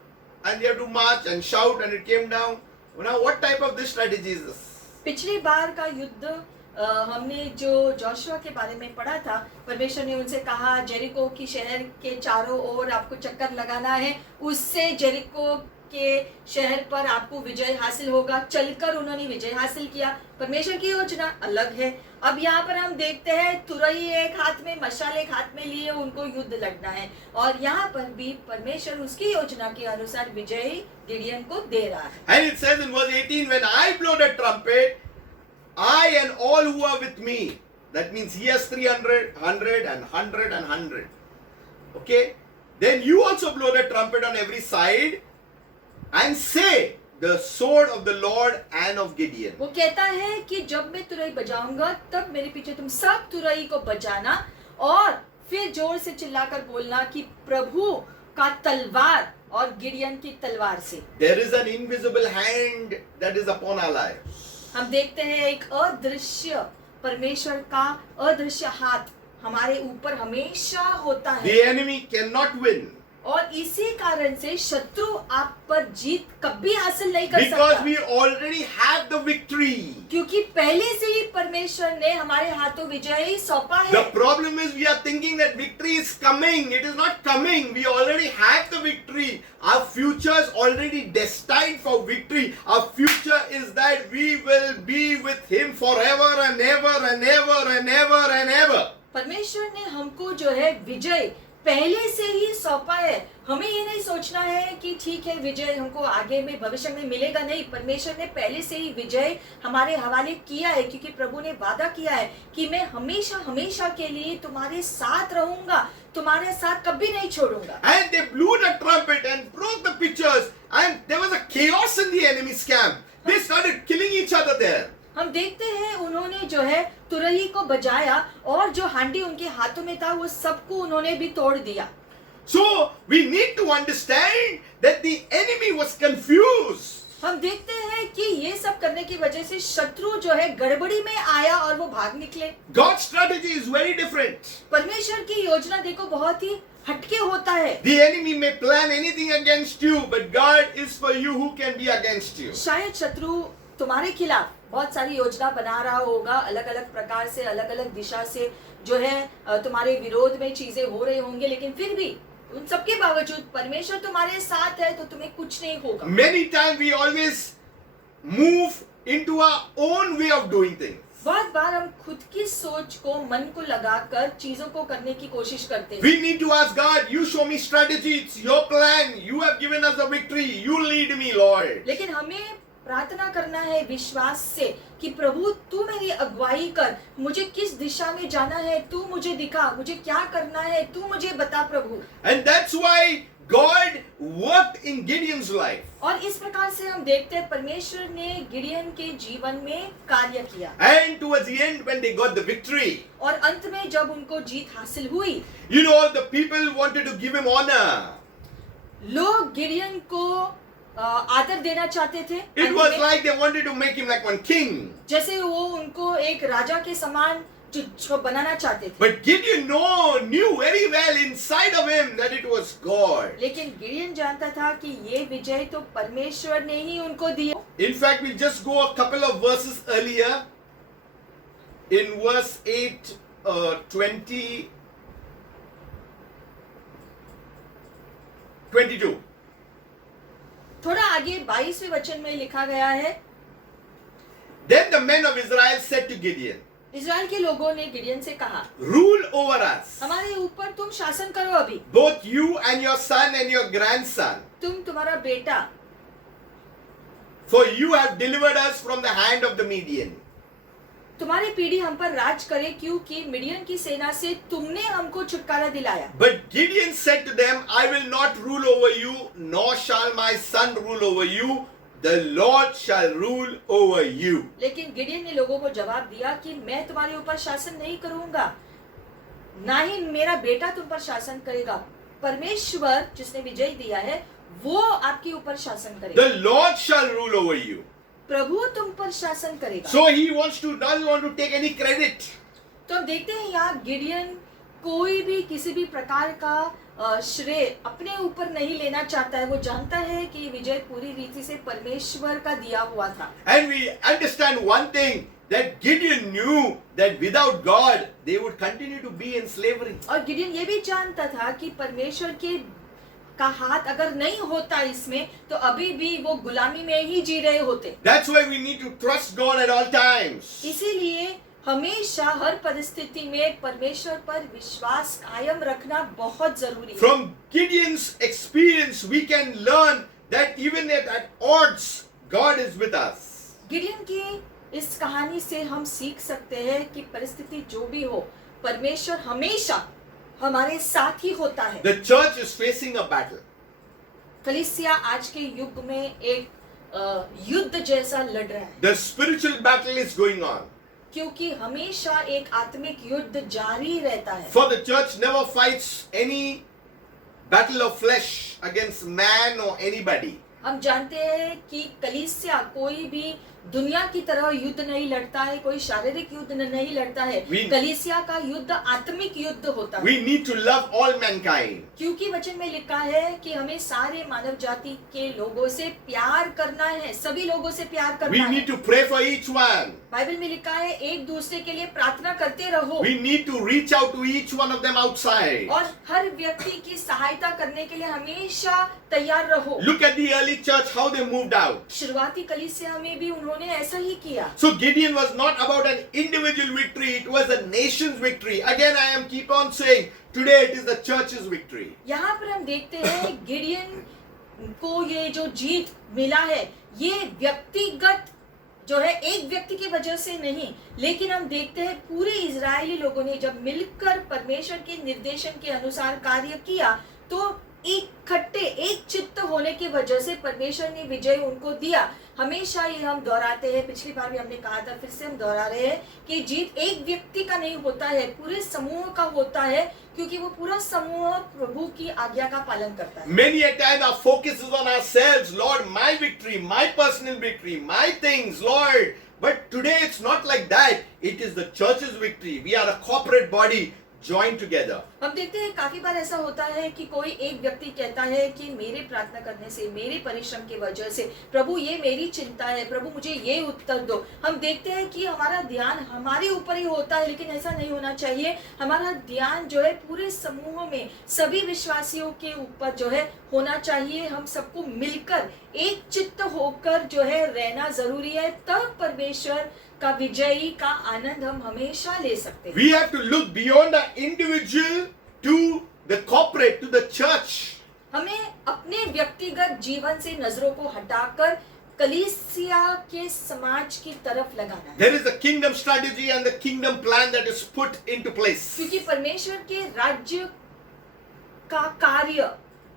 and they have to march and shout and it came down. Now what type of this strategy is this? पिछली बार का युद्ध हमने जो जोशुआ के बारे में पढ़ा था, परमेश्वर ने उनसे कहा जेरिको की शहर के चारों ओर आपको चक्कर लगाना है, उससे जेरिको के शहर पर आपको विजय हासिल होगा। चलकर उन्होंने विजय हासिल किया। परमेश्वर की योजना अलग है। अब यहाँ पर हम देखते हैं तुरही एक हाथ में, मशाल एक हाथ में लिए उनको युद्ध लड़ना है, और यहाँ पर भी परमेश्वर उसकी योजना के अनुसार विजय गिडियन को दे रहा है। And it says in verse 18, when I blow the trumpet, I and all who are with me. That means he has 300, 100 and 100 and 100. Okay? Then you also blow the trumpet on every side and say, the sword of the Lord and of Gideon. वो कहता है कि जब मैं तुरही बजाऊंगा तब मेरे पीछे तुम सब तुरही को बजाना और फिर जोर से चिल्लाकर बोलना कि प्रभु का तलवार और गिडियन की तलवार से। There is an invisible hand that is upon our lives. हम देखते हैं एक अदृश्य परमेश्वर का अदृश्य हाथ हमारे ऊपर हमेशा होता है, The enemy cannot win और इसी कारण से शत्रु आप पर जीत कभी हासिल नहीं कर because सकता, we already have the victory. क्योंकि पहले से ही परमेश्वर ने हमारे हाथों विजय सौंपा The है। problem is we are thinking that victory is coming. It is not coming. We already have the victory. Our future is already destined for victory. Our future is that we will be with Him forever and ever and ever and ever and ever. परमेश्वर ने हमको जो है विजय पहले से ही सौंपा है। हमें ये नहीं सोचना है कि ठीक है विजय हमको आगे में भविष्य में मिलेगा, नहीं, परमेश्वर ने पहले से ही विजय हमारे हवाले किया है, क्योंकि प्रभु ने वादा किया है कि मैं हमेशा हमेशा के लिए तुम्हारे साथ रहूंगा, तुम्हारे साथ कभी नहीं छोड़ूंगा। And they blew the trumpet and broke the pitchers, and there was a chaos in the enemy's camp. They started killing each other there. हम देखते हैं उन्होंने जो है तुरही को बजाया और जो हांडी उनके हाथों में था वो सबको उन्होंने भी तोड़ दिया। So we need to understand that the enemy was confused. हम देखते हैं कि ये सब करने की वजह से शत्रु जो है गड़बड़ी में आया और वो भाग निकले। God's strategy is very different. परमेश्वर की योजना देखो बहुत ही हटके होता है। The enemy may plan anything against you, but God is for you. Who can be against you? शायद शत्रु तुम्हारे खिलाफ बहुत सारी योजना बना रहा होगा, अलग अलग प्रकार से, अलग अलग दिशा से जो है तुम्हारे विरोध में चीजें हो रही होंगी, लेकिन फिर भी उन सबके बावजूद परमेश्वर तुम्हारे साथ है तो तुम्हें कुछ नहीं होगा। Many times we always move into our own way of doing things. बहुत बार हम खुद की सोच को मन को लगाकर चीजों को करने की कोशिश करते हैं। We need to ask God, you show me strategy, it's your plan, you have given us a victory, you lead me, Lord. लेकिन हमें प्रार्थना करना है विश्वास से कि प्रभु तू मेरी अगुवाई कर, मुझे किस दिशा में जाना है तू मुझे दिखा, मुझे क्या करना है तू मुझे बता प्रभु। And that's why God worked in Gideon's life. और इस प्रकार से हम देखते हैं परमेश्वर ने गिडियन के जीवन में कार्य किया। And towards the end, when they got the victory, और अंत में जब उनको जीत हासिल हुई, you know, the people wanted to give him honor. लोग गिडियन को आदर देना चाहते थे। It अंत was में like they wanted to make him like one king. जैसे वो उनको एक राजा के समान जो बनाना चाहते थे। But Gideon knew very well inside of him that it was God. लेकिन गिडियन जानता था कि ये विजय तो परमेश्वर ने ही उनको दिया। In fact, we'll just go a couple of verses earlier. In verse 8, 22. थोड़ा आगे 22वें वचन में लिखा गया है, Then the men of Israel said to Gideon, Israel के लोगों ने गिडियन से कहा, rule over us, हमारे ऊपर तुम शासन करो अभी, both you and your son and your grandson, तुम्हारा बेटा, for you have delivered us from the hand of the Midian. तुम्हारी पीढ़ी हम पर राज करे, क्योंकि मिडियन की सेना से तुमने हमको छुटकारा दिलाया। But Gideon said to them, I will not rule over you, nor shall my son rule over you. The Lord shall rule over you. लेकिन गिडियन ने लोगों को जवाब दिया कि मैं तुम्हारे ऊपर शासन नहीं करूंगा, ना ही मेरा बेटा तुम पर शासन करेगा। परमेश्वर जिसने विजय दिया है वो आपके ऊपर शासन करेगा। The Lord shall rule over you. प्रभु तुम पर शासन करेगा। So he doesn't want to take any credit. तो हम देखते हैं यहाँ गिडियन कोई भी किसी भी प्रकार का श्रेय अपने ऊपर नहीं लेना चाहता है। वो जानता है कि विजय पूरी रीति से परमेश्वर का दिया हुआ था। And we understand one thing, that Gideon knew that without God they would continue to be in slavery. और गिडियन ये भी जानता था कि परमेश्वर के का हाथ अगर नहीं होता इसमें तो अभी भी वो गुलामी में ही जी रहे होते। That's why we need to trust God at all times. इसीलिए हमेशा हर परिस्थिति में परमेश्वर पर विश्वास कायम रखना बहुत जरूरी है। From Gideon's experience we can learn that even at odds God is with us. Gideon की इस कहानी से हम सीख सकते हैं कि परिस्थिति जो भी हो परमेश्वर हमेशा हमारे साथ ही होता है। The church is facing a battle. कलीसिया आज के युग में एक युद्ध जैसा लड़ रहा है। The spiritual battle is going on. क्योंकि हमेशा एक आत्मिक युद्ध जारी रहता है। For the church never fights any battle of flesh against man or anybody. हम जानते हैं कि कलीसिया कोई भी दुनिया की तरह युद्ध नहीं लड़ता है, कोई शारीरिक युद्ध नहीं लड़ता है। कलीसिया का युद्ध आत्मिक युद्ध होता है। We need to love all mankind. क्योंकि वचन में लिखा है कि हमें सारे मानव जाति के लोगों से प्यार करना है, सभी लोगों से प्यार करना We है। need to pray for each one. Bible में लिखा है एक दूसरे के लिए प्रार्थना करते रहो। We need to reach out to each one of them outside. और हर व्यक्ति की सहायता करने के लिए हमेशा तैयार रहो। Look at the early church, how they moved out. शुरुआती कलीसिया में भी उन्होंने ऐसा ही किया। So Gideon was not about an individual victory, it was a nation's victory. Again I am keep on saying, today it is the church's victory. यहाँ पर हम देखते हैं गिडियन को ये जो जीत मिला है ये व्यक्तिगत जो है एक व्यक्ति की वजह से नहीं, लेकिन हम देखते हैं पूरे इजरायली लोगों ने जब मिलकर परमेश्वर के निर्देशन के अनुसार कार्य किया तो इकट्ठे एक चित्त होने की वजह से परमेश्वर ने विजय उनको दिया। हमेशा ये हम दोहराते हैं, पिछली बार भी हमने कहा था, फिर से हम दोहरा रहे हैं कि जीत एक व्यक्ति का नहीं होता है, पूरे समूह का होता है, क्योंकि वो पूरा समूह प्रभु की आज्ञा का पालन करता है। Many a time our focus is on ourselves. Lord, my victory, my personal victory, my things, Lord. But today it's not like that. It is the church's victory. We are a corporate body joined together. हम देखते हैं काफी बार ऐसा होता है कि कोई एक व्यक्ति कहता है कि मेरे प्रार्थना करने से, मेरे परिश्रम की वजह से प्रभु ये मेरी चिंता है, प्रभु मुझे ये उत्तर दो। हम देखते हैं कि हमारा ध्यान हमारे ऊपर ही होता है, लेकिन ऐसा नहीं होना चाहिए। हमारा ध्यान जो है पूरे समूह में सभी विश्वासियों के ऊपर जो है होना चाहिए। हम सबको मिलकर एक चित्त होकर जो है रहना जरूरी है, तब परमेश्वर का विजयी का आनंद हम हमेशा ले सकते हैं। We have to look beyond the individual to the corporate, to the church. हमें अपने व्यक्तिगत जीवन से नजरों को हटाकर कलीसिया के समाज की तरफ लगाना है, There is a kingdom strategy and the kingdom plan that is put into place. क्योंकि परमेश्वर के राज्य का कार्य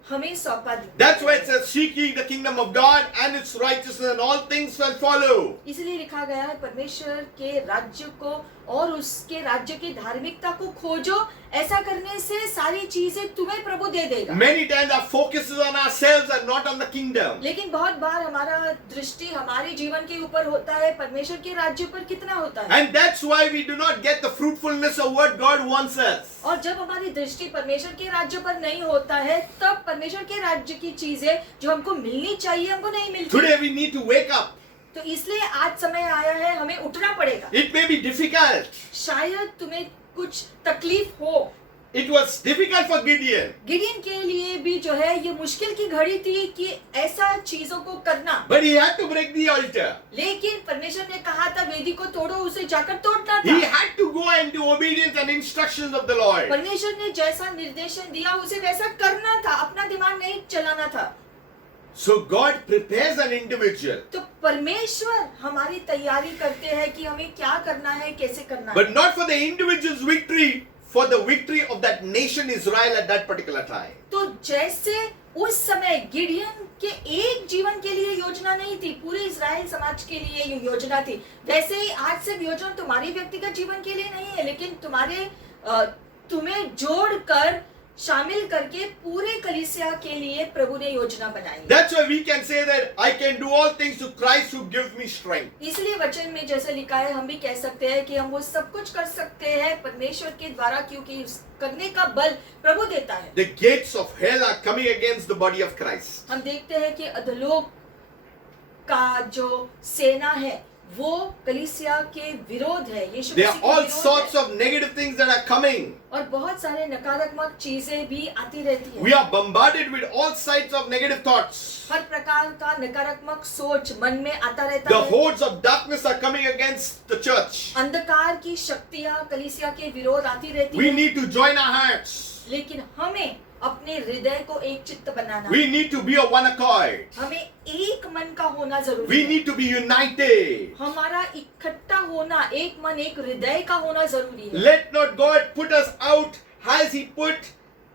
हमें सौंपा दिया। That's why it says, seek ye the kingdom of God and its righteousness, and all things shall follow. इसलिए लिखा गया है परमेश्वर के राज्य को और उसके राज्य की धार्मिकता को खोजो, ऐसा करने से सारी चीजें तुम्हें प्रभु दे देगा। Many times our focus is on ourselves and not on the kingdom. लेकिन बहुत बार हमारा दृष्टि हमारे जीवन के ऊपर होता है, परमेश्वर के राज्य पर कितना होता है। And that's why we do not get the fruitfulness of what God wants us. और जब हमारी दृष्टि परमेश्वर के राज्य पर नहीं होता है, तब परमेश्वर के राज्य की चीजें जो हमको मिलनी चाहिए हमको नहीं मिलती। Today we need to wake up. तो इसलिए आज समय आया है, हमें उठना पड़ेगा। It may be difficult. शायद तुम्हें कुछ तकलीफ हो। It was difficult for Gideon. Gideon के लिए भी जो है ये मुश्किल की घड़ी थी कि ऐसा चीजों को करना, But he had to break the altar. लेकिन परमेश्वर ने कहा था वेदी को तोड़ो, उसे जाकर तोड़ना He था। had to go and do obedience and instructions of the Lord. परमेश्वर ने जैसा निर्देशन दिया उसे वैसा करना था, अपना दिमाग नहीं चलाना था। So God prepares an individual, तो परमेश्वर हमारी तैयारी करते हैं कि हमें क्या करना है, कैसे करना है। but not for the individual's victory, for the victory of that nation Israel at that particular time. तो जैसे उस समय गिडियन के एक जीवन के लिए योजना नहीं थी, पूरे इस्राएल समाज के लिए ये योजना थी, वैसे ही आज से योजना तुम्हारी व्यक्तिगत जीवन के लिए नहीं है, लेकिन तुम्हें जोड़कर शामिल करके पूरे कलीसिया के लिए प्रभु ने योजना बनाई। That's why we can say that I can do all things to Christ who gives me strength. इसलिए वचन में जैसे लिखा है, हम भी कह सकते हैं कि हम वो सब कुछ कर सकते हैं परमेश्वर के द्वारा, क्योंकि उस करने का बल प्रभु देता है। The gates of hell are coming against the body of Christ. हम देखते हैं कि अधोलोक का जो सेना है वो कलीसिया के विरोध है, यीशु There मसीह are के all विरोध sorts है। of negative things that are coming. और बहुत सारे नकारात्मक चीजें भी आती रहती We है। are bombarded with all sides of negative thoughts. हर प्रकार का नकारात्मक सोच मन में आता रहता The है। hordes of darkness are coming against the church. अंधकार की शक्तियां कलीसिया के विरोध आती रहती We है, need to join our hearts. लेकिन हमें अपने हृदय को एक चित्त बनाना, We need to be of one accord. हमें एक मन का होना जरूरी We है। need to be united. हमारा इकट्ठा होना, एक मन एक हृदय का होना जरूरी है। Let not God put us out as He put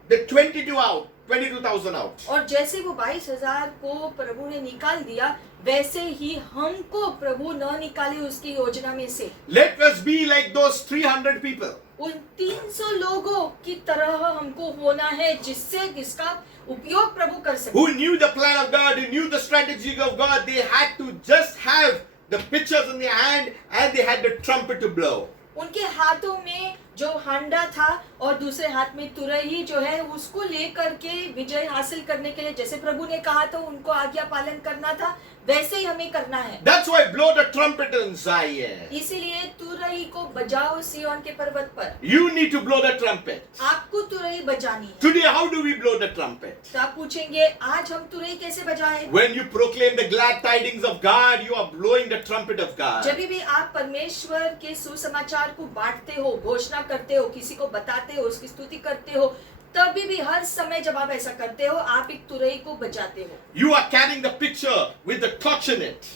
the 22,000 out. और जैसे वो 22,000 को प्रभु ने निकाल दिया, वैसे ही हमको प्रभु न निकाले उसकी योजना में से। Let us be like those 300 people. उन 300 लोगों की तरह हमको होना है, जिसका उपयोग प्रभु कर सके। Who knew the plan of God, who knew the strategy of God. They had to just have the pictures in their hand and they had the trumpet to blow. उनके हाथों में जो हांडा था और दूसरे हाथ में तुरही जो है, उसको लेकर के विजय हासिल करने के लिए जैसे प्रभु ने कहा था उनको आज्ञा पालन करना था, वैसे ही हमें करना है। That's why blow the trumpet in Zion. इसीलिए तुरही को बजाओ सिय्योन के पर्वत पर। You need to blow the trumpet. आपको तुरही बजानी है। Today, how do we blow the trumpet? तो आप पूछेंगे आज हम तुरही कैसे बजाएं? When you proclaim the glad tidings of God, you are blowing the trumpet of God. जब भी आप परमेश्वर के सुसमाचार को बांटते हो, घोषणा करते हो, किसी को बताते हो, उसकी स्तुति करते हो, तभी भी हर समय जब आप ऐसा करते हो, आप एक तुरही को बजाते हो। You are carrying the pitcher with the torch in it.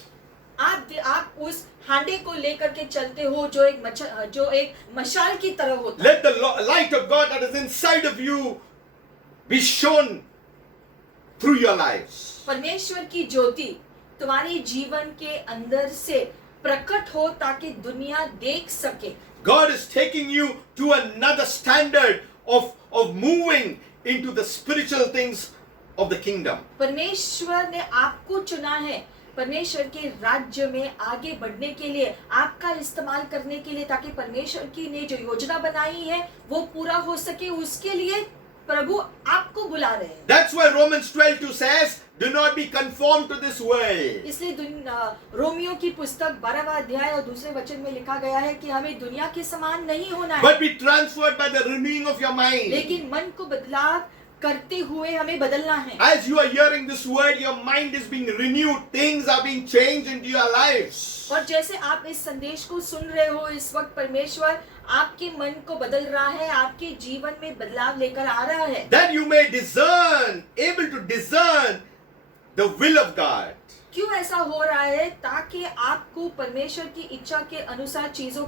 आप उस हांडे को लेकर के चलते हो जो एक मशाल की तरह होता है। Let the light of God that is inside of you be shown through your lives. परमेश्वर की ज्योति तुम्हारे जीवन के अंदर से प्रकट हो ताकि दुनिया देख सके। God is taking you to another standard of moving into the spiritual things of the kingdom. परमेश्वर ने आपको चुना है परमेश्वर के राज्य में आगे बढ़ने के लिए, आपका इस्तेमाल करने के लिए, ताकि परमेश्वर की ने जो योजना बनाई है वो पूरा हो सके, उसके लिए प्रभु आपको बुला रहे हैं। That's why Romans 12:2 says, do not be conformed to this world. इसलिए रोमियो की पुस्तक 12वां अध्याय और दूसरे वचन में लिखा गया है कि हमें दुनिया के समान नहीं होना है, But be transferred by the renewing of your mind. लेकिन मन को बदलाव करते हुए हमें बदलना है। As you are hearing this word, your mind is being renewed. Things are being changed into your lives. और जैसे आप इस संदेश को सुन रहे हो, इस वक्त परमेश्वर आपके मन को बदल रहा है, आपके जीवन में बदलाव लेकर आ रहा है, That you may discern, able to discern the will of God. क्यों ऐसा हो रहा है? ताकि आपको परमेश्वर की इच्छा के अनुसार चीजों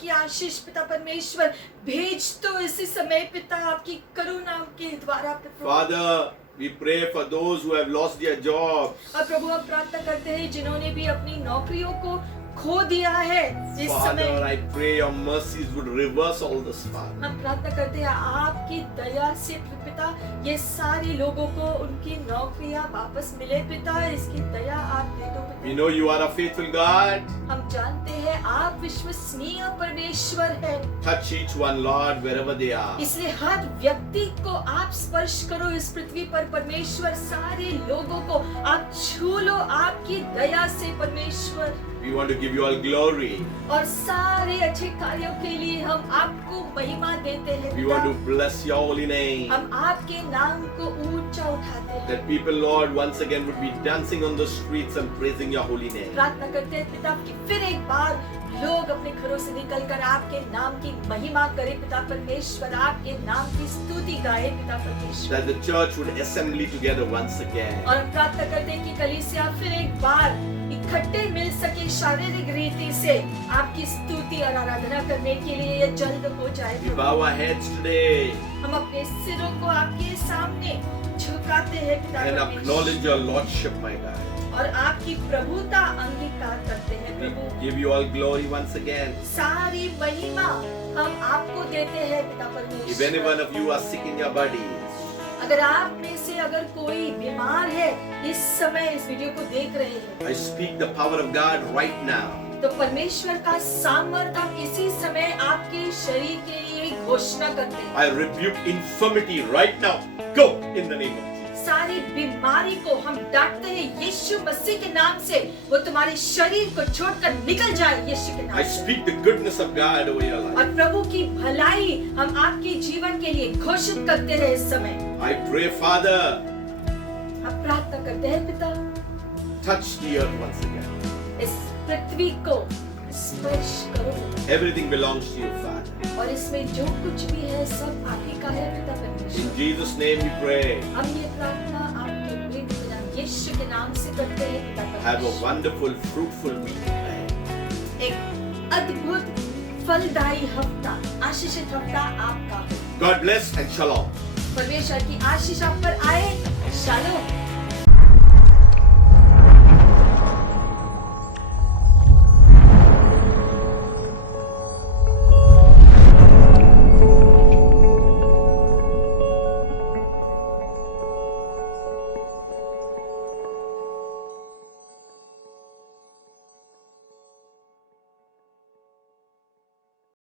की आशीष पिता परमेश्वर भेज तो इसी समय पिता आपकी करुणा के द्वारा प्रभु। Father, we pray for those who have lost their jobs. अब प्रभु हम प्रार्थना करते हैं जिन्होंने भी अपनी नौकरियों को खो दिया है इस Father, समय। I pray your mercies would reverse all this, Father. हम प्रार्थना करते हैं आपकी दया से पिता ये सारे लोगों को उनकी नौकरियां वापस मिले पिता, इसकी दया आप दे दो We पिता। know you are a faithful God. हम जानते हैं आप विश्वसनीय परमेश्वर है, Touch each one, Lord, wherever they are. इसलिए हर व्यक्ति को आप स्पर्श करो इस पृथ्वी पर परमेश्वर, सारे लोगों को आप छू लो आपकी दया से परमेश्वर। We want to give you all glory. और सारे अच्छे कार्यों के लिए हम आपको महिमा देते हैं We want to पिता। bless your holy name. हम आपके नाम को ऊंचा उठाते हैं। That people, Lord, once again would be dancing on the streets and praising your holy name. प्रार्थना करते हैं पिता कि फिर एक बार लोग अपने घरों से निकलकर आपके नाम की महिमा करें पिता परमेश्वर, आपके नाम की स्तुति गाए पिता परमेश्वर। That the church would assemble together once again. और हम प्रार्थना करते हैं कि कलीसिया फिर एक बार इकट्ठे मिल सके शारीरिक रीति से आपकी स्तुति और आराधना करने के लिए ये जल्द हो जाए We Prabhu. bow our heads today हम अपने सिरों को आपके सामने झुकाते हैं पिता and परमेश्वर acknowledge your lordship, my God. और आपकी प्रभुता अंगीकार करते हैं We Prabhu. give you all glory once again. सारी महिमा हम आपको देते हैं पिता If any one परमेश्वर। of you are sick in your bodies, अगर आप में से अगर कोई बीमार है इस समय इस वीडियो को देख रहे हैं I speak the power of God right now. तो परमेश्वर का सामर्थ्य हम इसी समय आपके शरीर के लिए घोषणा करते हैं। I rebuke infirmity right now. Go in the name of Jesus. सारी बीमारी को हम डांटते हैं यीशु मसीह के नाम से, वो तुम्हारे शरीर को छोड़कर निकल जाए यीशु के I नाम से। speak the goodness of God over your life. और प्रभु की भलाई हम आपके जीवन के लिए घोषित करते हैं इस समय। I pray, Father, हम प्रार्थना करते हैं पिता touch the earth once again. इस पृथ्वी को स्पर्श करो पिता। Everything belongs to you, Father. और इसमें जो कुछ भी है सब आप ही का है पिता In परमेश्वर। Jesus' name we pray. हम ये प्रार्थना आपके प्रिय पिता यीशु के नाम से करते हैं पिता Have a परमेश्वर। wonderful, fruitful week ahead. एक अद्भुत फलदायी हफ्ता, आशीषित हफ्ता आपका हो। God bless and shalom. परमेश्वर की आशीष आप पर आए। शालोम।